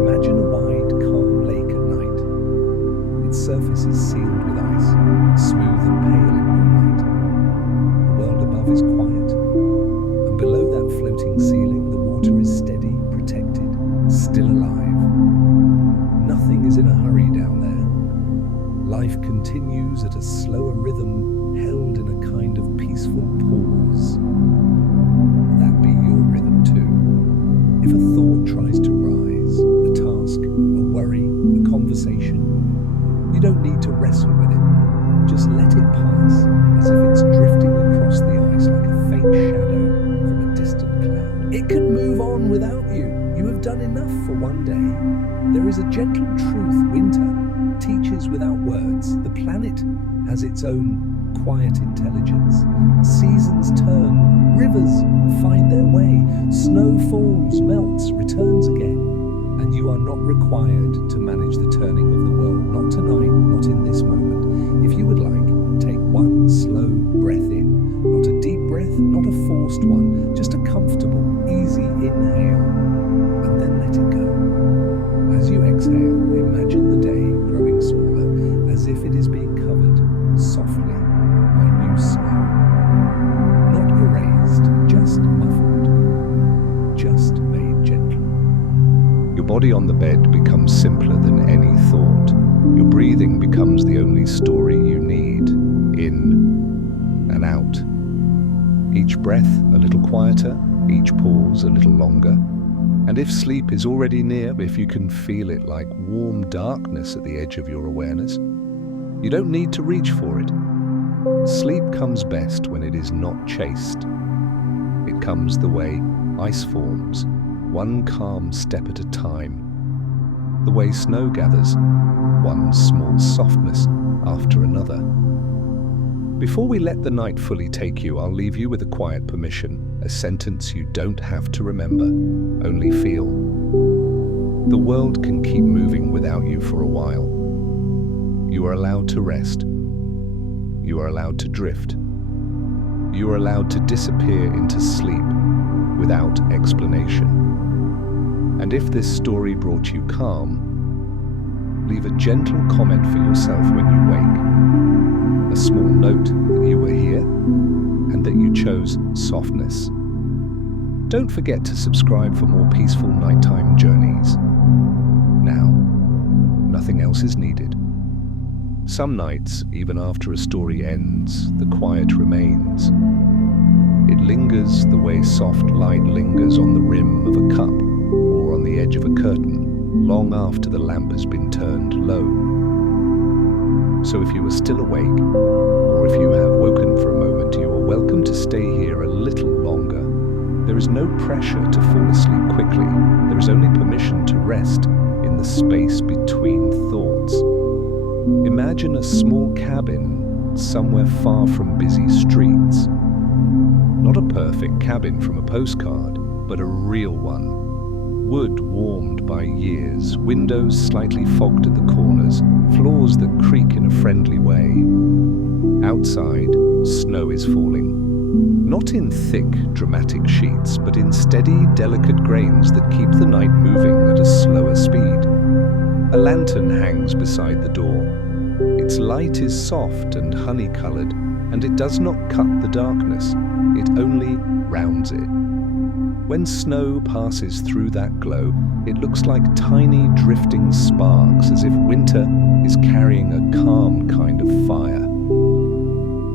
Imagine a wide, calm lake at night. Its surface is sealed with ice, smooth and pale in moonlight. The world above is quiet, and below that floating ceiling, the water is steady, protected, still alive. Nothing is in a hurry down there. Life continues at a slower rhythm, held in a kind of peaceful pause. Will that be your rhythm too? If a thought tries to rise, a task, a worry, a conversation, you don't need to wrestle with it. Just let it pass, as if it's drifting across the ice like a faint shadow from a distant cloud. move on without you. You have done enough for one day. There is a gentle truth winter teaches without words. The planet has its own quiet intelligence. Seasons turn, rivers find their way, snow falls, melts, returns again. And you are not required to manage the turning of the world, not tonight, not in this moment. If you would like, take one slow breath in, not a deep breath, not a forced one, just a comfortable, easy inhale, and then let it go. As you exhale, imagine the day growing smaller, as if it is being covered softly by new snow. Not erased, just muffled, just made gentle. Your body on the bed becomes simpler than any thought. Your breathing becomes the only story you need, in and out. Each breath a little quieter, each pause a little longer. And if sleep is already near, if you can feel it like warm darkness at the edge of your awareness, you don't need to reach for it. Sleep comes best when it is not chased. It comes the way ice forms, one calm step at a time. The way snow gathers, one small softness after another. Before we let the night fully take you, I'll leave you with a quiet permission, a sentence you don't have to remember, only feel. The world can keep moving without you for a while. You are allowed to rest. You are allowed to drift. You are allowed to disappear into sleep without explanation. And if this story brought you calm, leave a gentle comment for yourself when you wake. A small note that you were here and that you chose softness. Don't forget to subscribe for more peaceful nighttime journeys. Now, nothing else is needed. Some nights, even after a story ends, the quiet remains. It lingers the way soft light lingers on the rim of a cup or on the edge of a curtain, long after the lamp has been turned low. So if you are still awake, or if you have woken for a moment, you are welcome to stay here a little longer. There is no pressure to fall asleep quickly. There is only permission to rest in the space between thoughts. Imagine a small cabin somewhere far from busy streets. Not a perfect cabin from a postcard, but a real one. Wood warmed by years, windows slightly fogged at the corners, floors that creak in a friendly way. Outside, snow is falling. Not in thick, dramatic sheets, but in steady, delicate grains that keep the night moving at a slower speed. A lantern hangs beside the door. Its light is soft and honey-colored, and it does not cut the darkness, it only rounds it. When snow passes through that glow, it looks like tiny drifting sparks, as if winter is carrying a calm kind of fire.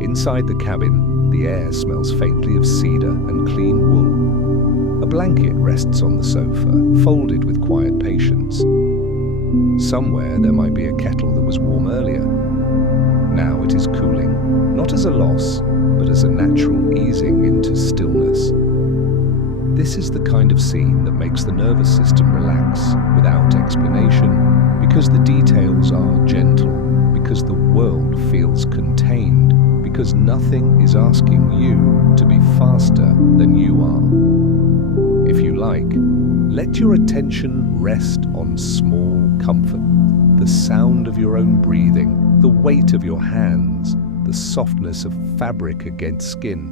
Inside the cabin, the air smells faintly of cedar and clean wool. A blanket rests on the sofa, folded with quiet patience. Somewhere there might be a kettle that was warm earlier. Now it is cooling, not as a loss, but as a natural easing into stillness. This is the kind of scene that makes the nervous system relax without explanation, because the details are gentle, because the world feels contained, because nothing is asking you to be faster than you are. If you like, let your attention rest on small comfort, the sound of your own breathing, the weight of your hands, the softness of fabric against skin.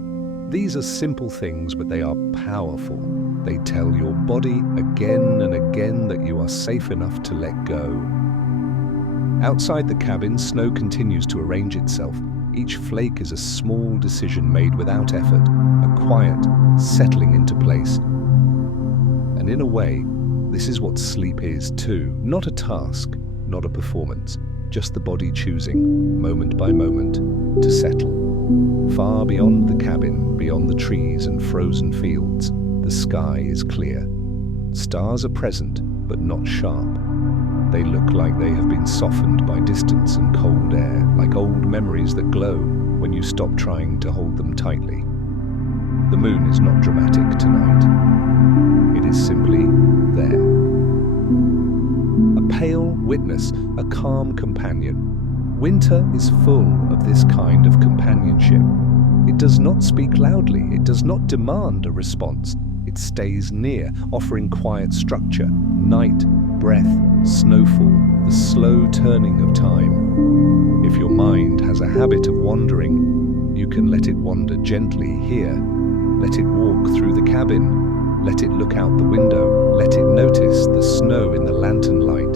These are simple things, but they are powerful. They tell your body again and again that you are safe enough to let go. Outside the cabin, snow continues to arrange itself. Each flake is a small decision made without effort, a quiet settling into place. And in a way, this is what sleep is too. Not a task, not a performance, just the body choosing, moment by moment, to settle. Far beyond the cabin, beyond the trees and frozen fields, the sky is clear. Stars are present, but not sharp. They look like they have been softened by distance and cold air, like old memories that glow when you stop trying to hold them tightly. The moon is not dramatic tonight. It is simply there. A pale witness, a calm companion. Winter is full of this kind of companionship. It does not speak loudly. It does not demand a response. It stays near, offering quiet structure, night, breath, snowfall, the slow turning of time. If your mind has a habit of wandering, you can let it wander gently here. Let it walk through the cabin. Let it look out the window. Let it notice the snow in the lantern light.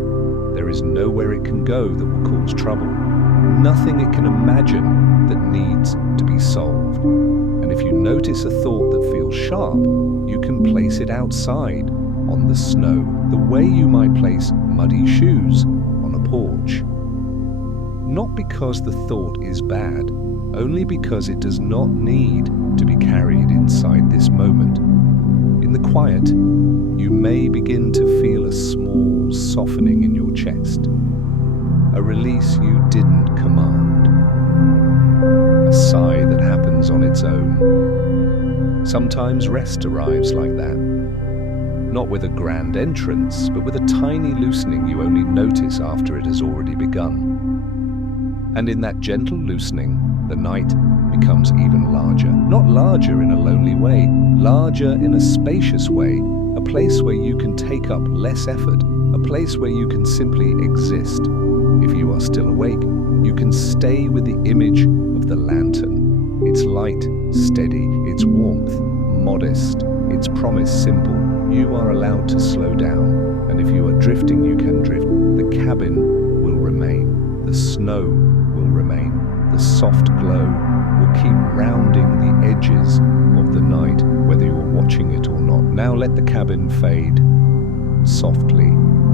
There is nowhere it can go that will cause trouble. Nothing it can imagine that needs to be solved. And if you notice a thought that feels sharp, you can place it outside, on the snow, the way you might place muddy shoes on a porch. Not because the thought is bad, only because it does not need to be carried inside this moment. In the quiet, you may begin to feel a small softening in your chest, a release you didn't command, a sigh that happens on its own. Sometimes rest arrives like that, not with a grand entrance, but with a tiny loosening you only notice after it has already begun. And in that gentle loosening, the night becomes even larger. Not larger in a lonely way, larger in a spacious way, a place where you can take up less effort, a place where you can simply exist. If you are still awake, you can stay with the image of the lantern. Its light, steady, its warmth, modest, its promise simple. You are allowed to slow down, and if you are drifting, you can drift. The cabin will remain. The snow will remain. The soft glow will keep rounding the edges of the night, whether you're watching it or not. Now let the cabin fade softly,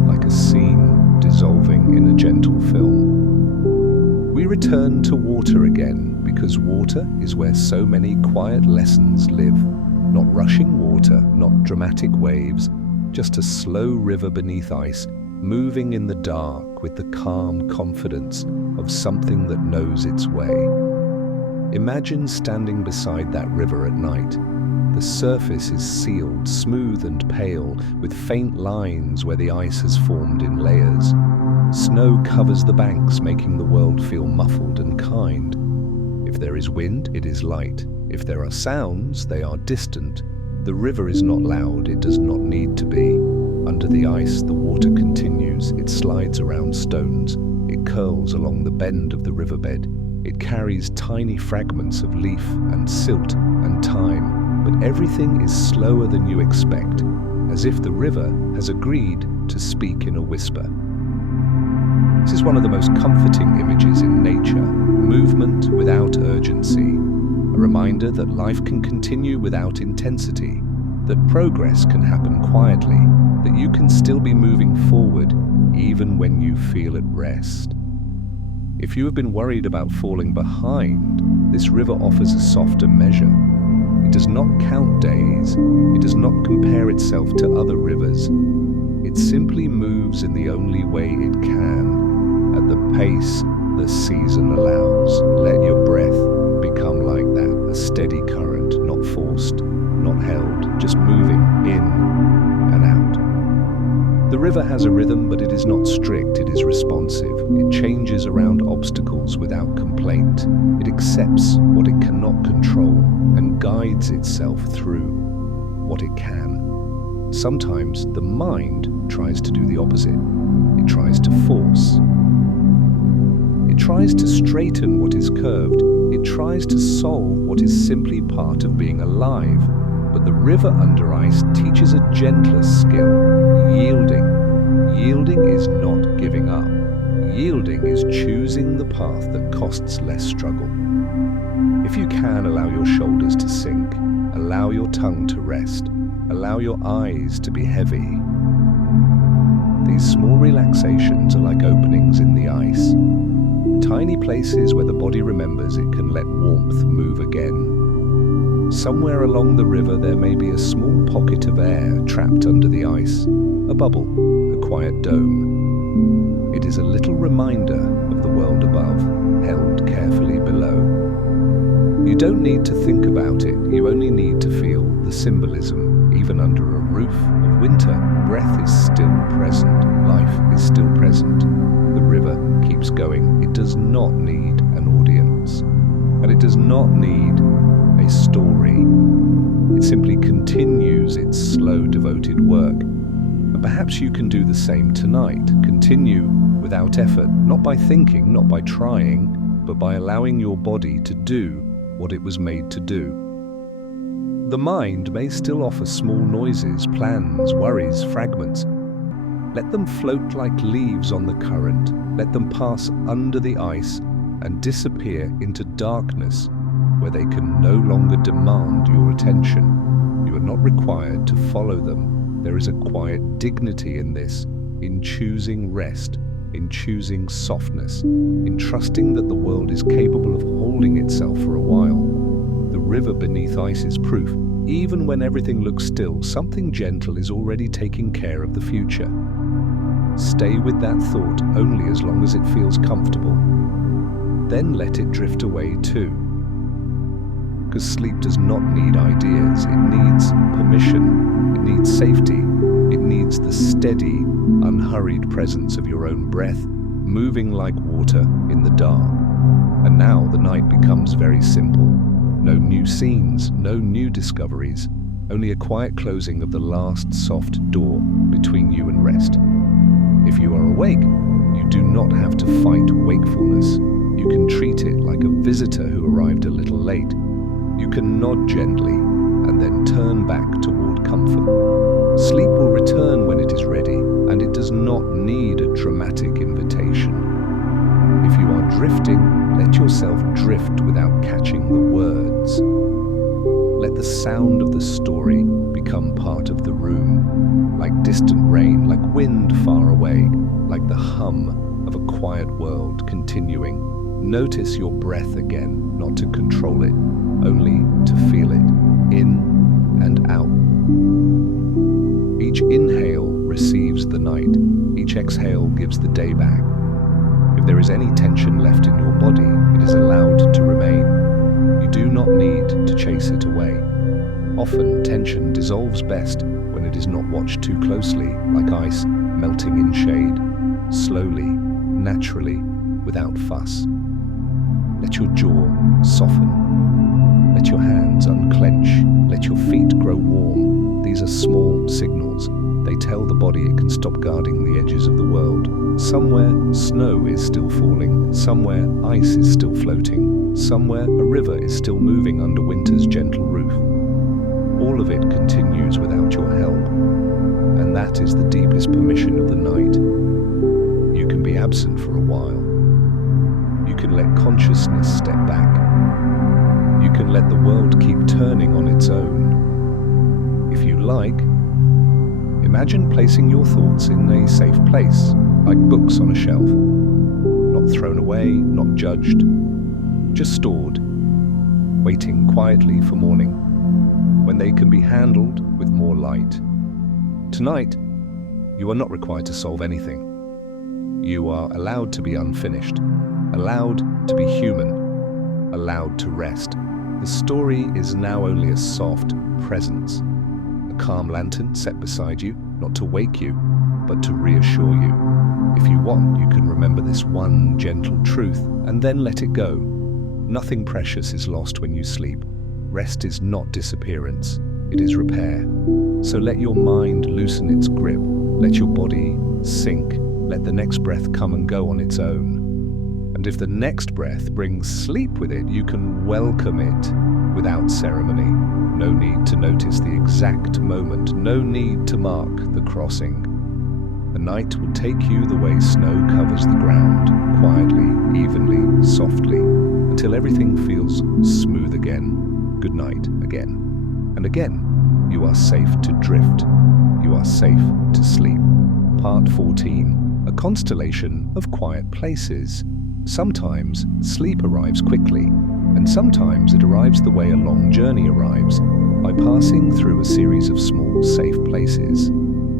like a scene dissolving in a gentle film. We return to water again, because water is where so many quiet lessons live. Not rushing water, not dramatic waves, just a slow river beneath ice, moving in the dark with the calm confidence of something that knows its way. Imagine standing beside that river at night. The surface is sealed, smooth and pale, with faint lines where the ice has formed in layers. Snow covers the banks, making the world feel muffled and kind. If there is wind, it is light. If there are sounds, they are distant. The river is not loud, it does not need to be. Under the ice, the water continues. It slides around stones. It curls along the bend of the riverbed. It carries tiny fragments of leaf and silt and time, but everything is slower than you expect, as if the river has agreed to speak in a whisper. This is one of the most comforting images in nature, movement without urgency, a reminder that life can continue without intensity, that progress can happen quietly, that you can still be moving forward even when you feel at rest. If you have been worried about falling behind, this river offers a softer measure. It does not count days. It does not compare itself to other rivers. It simply moves in the only way it can, at the pace the season allows. Let your breath become like that, a steady current, not forced, not held, just moving in and out. The river has a rhythm, but it is not strict, it is responsive. It changes around obstacles without complaint. It accepts what it cannot control and guides itself through what it can. Sometimes the mind tries to do the opposite. It tries to force. It tries to straighten what is curved. It tries to solve what is simply part of being alive. But the river under ice teaches a gentler skill. Yielding. Yielding is not giving up. Yielding is choosing the path that costs less struggle. If you can, allow your shoulders to sink, allow your tongue to rest, allow your eyes to be heavy. These small relaxations are like openings in the ice, tiny places where the body remembers it can let warmth move again. Somewhere along the river there may be a small pocket of air trapped under the ice, a bubble, a quiet dome. It is a little reminder of the world above, held carefully below. You don't need to think about it, you only need to feel the symbolism. Even under a roof of winter, breath is still present, life is still present. The river keeps going. It does not need an audience, and it does not need a story. It simply continues its slow, devoted work. And perhaps you can do the same tonight. Continue without effort, not by thinking, not by trying, but by allowing your body to do what it was made to do. The mind may still offer small noises, plans, worries, fragments. Let them float like leaves on the current. Let them pass under the ice and disappear into darkness where they can no longer demand your attention. You are not required to follow them. There is a quiet dignity in this, in choosing rest, in choosing softness, in trusting that the world is capable of holding itself for a while. The river beneath ice is proof. Even when everything looks still, something gentle is already taking care of the future. Stay with that thought only as long as it feels comfortable. Then let it drift away too. Because sleep does not need ideas. It needs permission. It needs safety. It needs the steady, unhurried presence of your own breath, moving like water in the dark. And now the night becomes very simple. No new scenes, no new discoveries, only a quiet closing of the last soft door between you and rest. If you are awake, you do not have to fight wakefulness. You can treat it like a visitor who arrived a little late. You can nod gently and then turn back toward comfort. Sleep will return when it is ready, and it does not need a dramatic invitation. If you are drifting, let yourself drift without catching the words. Let the sound of the story become part of the room, like distant rain, like wind far away, like the hum of a quiet world continuing. Notice your breath again, not to control it, only to feel it, in and out. Each inhale receives the night, each exhale gives the day back. If there is any tension left in your body, it is allowed to remain. You do not need to chase it away. Often, tension dissolves best when it is not watched too closely, like ice melting in shade, slowly, naturally, without fuss. Let your jaw soften. Let your hands unclench. Let your feet grow warm. These are small signals. They tell the body it can stop guarding the edges of the world. Somewhere, snow is still falling. Somewhere, ice is still floating. Somewhere, a river is still moving under winter's gentle roof. All of it continues without your help. And that is the deepest permission of the night. You can be absent for a while. You can let consciousness step back. You can let the world keep turning on its own. If you like, imagine placing your thoughts in a safe place, like books on a shelf. Not thrown away, not judged, just stored, waiting quietly for morning, when they can be handled with more light. Tonight, you are not required to solve anything. You are allowed to be unfinished, allowed to be human, allowed to rest. The story is now only a soft presence. A calm lantern set beside you, not to wake you, but to reassure you. If you want, you can remember this one gentle truth and then let it go. Nothing precious is lost when you sleep. Rest is not disappearance, it is repair. So let your mind loosen its grip, let your body sink, let the next breath come and go on its own. And if the next breath brings sleep with it, you can welcome it without ceremony. No need to notice the exact moment, no need to mark the crossing. The night will take you the way snow covers the ground, quietly, evenly, softly, until everything feels smooth again. Good night again. And again, you are safe to drift. You are safe to sleep. Part 14. A constellation of quiet places. Sometimes sleep arrives quickly, and sometimes it arrives the way a long journey arrives, by passing through a series of small, safe places.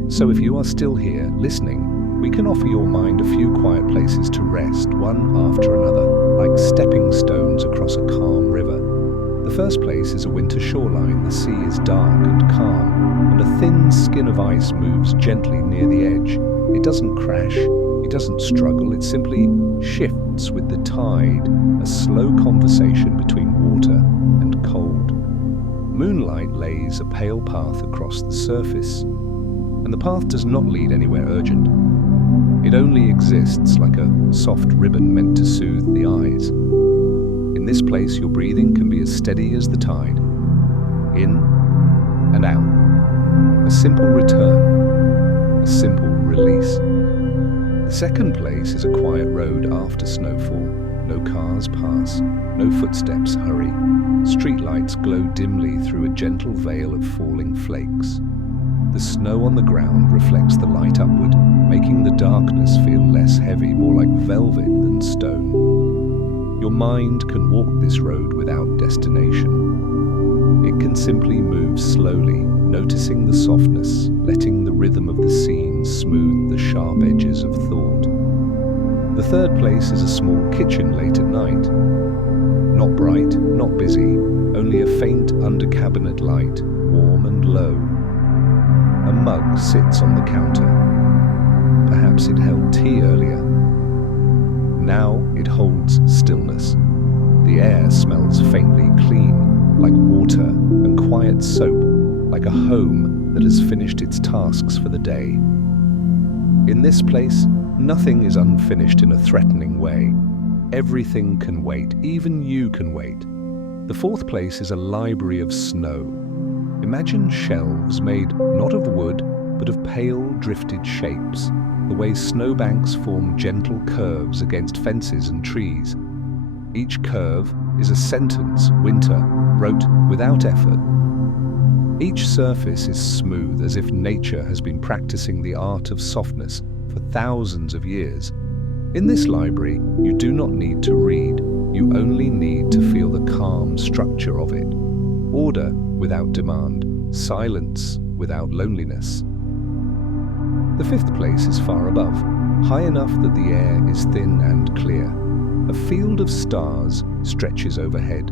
So if you are still here, listening, we can offer your mind a few quiet places to rest, one after another, like stepping stones across a calm river. The first place is a winter shoreline. The sea is dark and calm, and a thin skin of ice moves gently near the edge. It doesn't crash, it doesn't struggle, it simply shifts with the tide, a slow conversation between water and cold. Moonlight lays a pale path across the surface, and the path does not lead anywhere urgent. It only exists like a soft ribbon meant to soothe the eyes. In this place, your breathing can be as steady as the tide, in and out. A simple return, a simple release. The second place is a quiet road after snowfall. No cars pass, no footsteps hurry. Streetlights glow dimly through a gentle veil of falling flakes. The snow on the ground reflects the light upward, making the darkness feel less heavy, more like velvet than stone. Your mind can walk this road without destination. It can simply move slowly, noticing the softness, letting the rhythm of the scene smooth the sharp edges of thought. The third place is a small kitchen late at night. Not bright, not busy, only a faint under-cabinet light, warm and low. A mug sits on the counter. Perhaps it held tea earlier. Now it holds stillness. The air smells faintly clean, like water and quiet soap, like a home that has finished its tasks for the day. In this place, nothing is unfinished in a threatening way. Everything can wait, even you can wait. The fourth place is a library of snow. Imagine shelves made not of wood, but of pale, drifted shapes, the way snowbanks form gentle curves against fences and trees. Each curve is a sentence Winter wrote without effort. Each surface is smooth, as if nature has been practicing the art of softness for thousands of years. In this library, you do not need to read, you only need to feel the calm structure of it. Order without demand, silence without loneliness. The fifth place is far above, high enough that the air is thin and clear. A field of stars stretches overhead,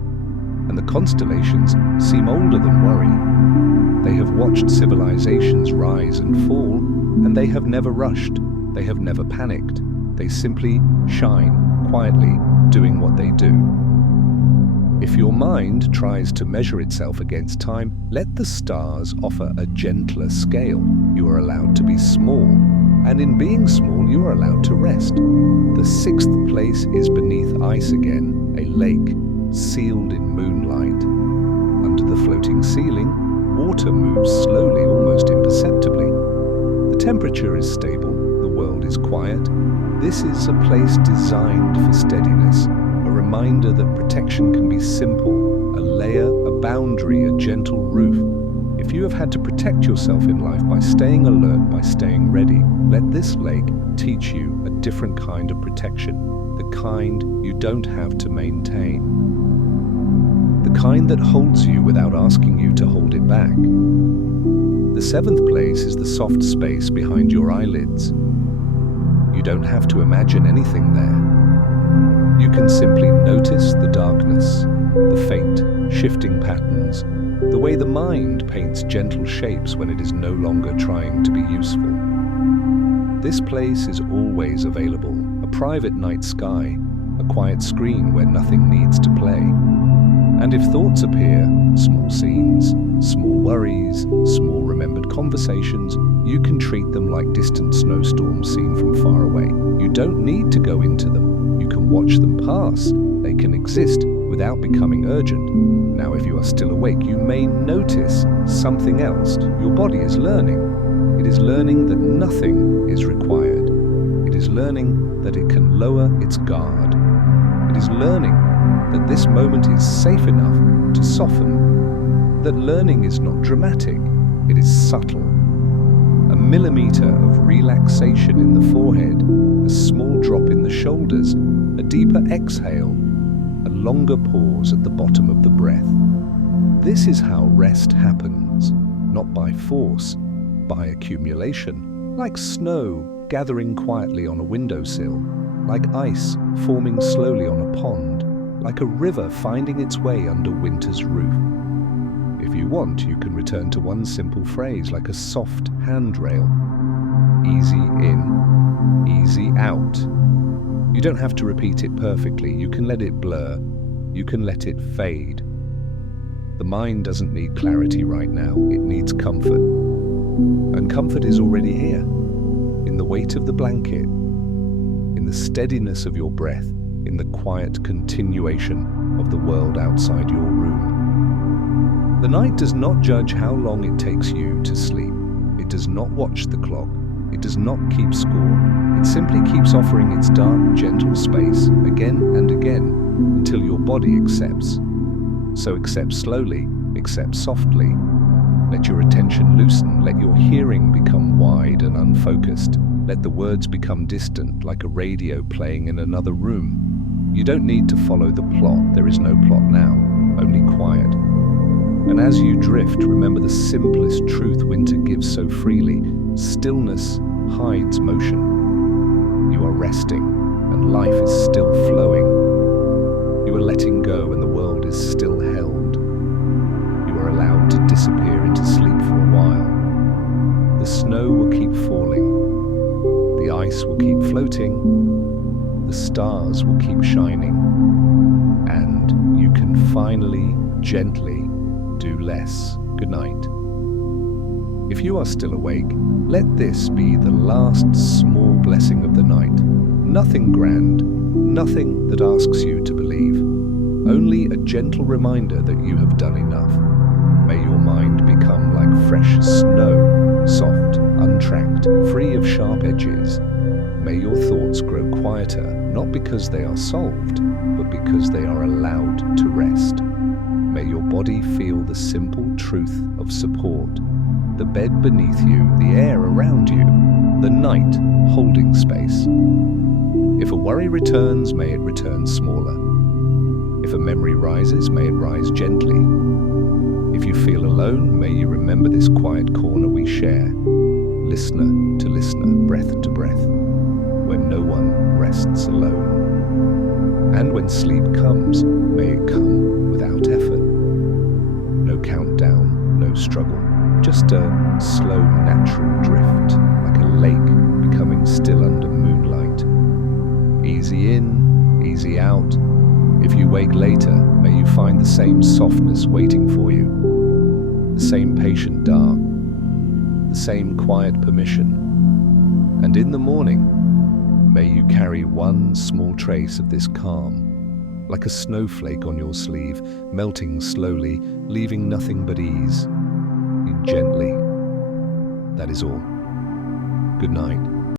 and the constellations seem older than worry. They have watched civilizations rise and fall, and they have never rushed, they have never panicked. They simply shine quietly, doing what they do. If your mind tries to measure itself against time, let the stars offer a gentler scale. You are allowed to be small, and in being small, you are allowed to rest. The sixth place is beneath ice again, a lake sealed in moonlight. Under the floating ceiling, water moves slowly, almost imperceptibly. The temperature is stable, the world is quiet. This is a place designed for steadiness. A reminder that protection can be simple, a layer, a boundary, a gentle roof. If you have had to protect yourself in life by staying alert, by staying ready, let this lake teach you a different kind of protection, the kind you don't have to maintain. The kind that holds you without asking you to hold it back. The seventh place is the soft space behind your eyelids. You don't have to imagine anything there. You can simply notice the darkness, the faint, shifting patterns, the way the mind paints gentle shapes when it is no longer trying to be useful. This place is always available, a private night sky, a quiet screen where nothing needs to play. And if thoughts appear, small scenes, small worries, small remembered conversations, you can treat them like distant snowstorms seen from far away. You don't need to go into them. You can watch them pass. They can exist without becoming urgent. Now, if you are still awake, you may notice something else. Your body is learning. It is learning that nothing is required. It is learning that it can lower its guard. It is learning that this moment is safe enough to soften. That learning is not dramatic. It is subtle. A millimeter of relaxation in the forehead, a small drop in the shoulders, a deeper exhale, a longer pause at the bottom of the breath. This is how rest happens, not by force, by accumulation, like snow gathering quietly on a windowsill, like ice forming slowly on a pond, like a river finding its way under winter's roof. If you want, you can return to one simple phrase, like a soft handrail. Easy in, easy out. You don't have to repeat it perfectly. You can let it blur. You can let it fade. The mind doesn't need clarity right now. It needs comfort. And comfort is already here, in the weight of the blanket, in the steadiness of your breath, in the quiet continuation of the world outside your room. The night does not judge how long it takes you to sleep. It does not watch the clock. It does not keep score. It simply keeps offering its dark, gentle space again and again until your body accepts. So accept slowly, accept softly. Let your attention loosen. Let your hearing become wide and unfocused. Let the words become distant, like a radio playing in another room. You don't need to follow the plot. There is no plot now, only quiet. And as you drift, remember the simplest truth winter gives so freely. Stillness hides motion. You are resting, and life is still flowing. You are letting go, and the world is still held. You are allowed to disappear into sleep for a while. The snow will keep falling. The ice will keep floating. The stars will keep shining. And you can finally, gently, do less. Good night. If you are still awake, let this be the last small blessing of the night. Nothing grand, nothing that asks you to believe. Only a gentle reminder that you have done enough. May your mind become like fresh snow, soft, untracked, free of sharp edges. May your thoughts grow quieter, not because they are solved, but because they are allowed to rest. May your body feel the simple truth of support. The bed beneath you, the air around you, the night holding space. If a worry returns, may it return smaller. If a memory rises, may it rise gently. If you feel alone, may you remember this quiet corner we share, listener to listener, breath to breath, when no one rests alone. And when sleep comes, may it come without effort. No countdown, no struggle, just a slow, natural drift, like a lake becoming still under moonlight. Easy in, easy out. If you wake later, may you find the same softness waiting for you, the same patient dark, the same quiet permission. And in the morning, may you carry one small trace of this calm, like a snowflake on your sleeve, melting slowly, leaving nothing but ease. Gently. That is all. Good night.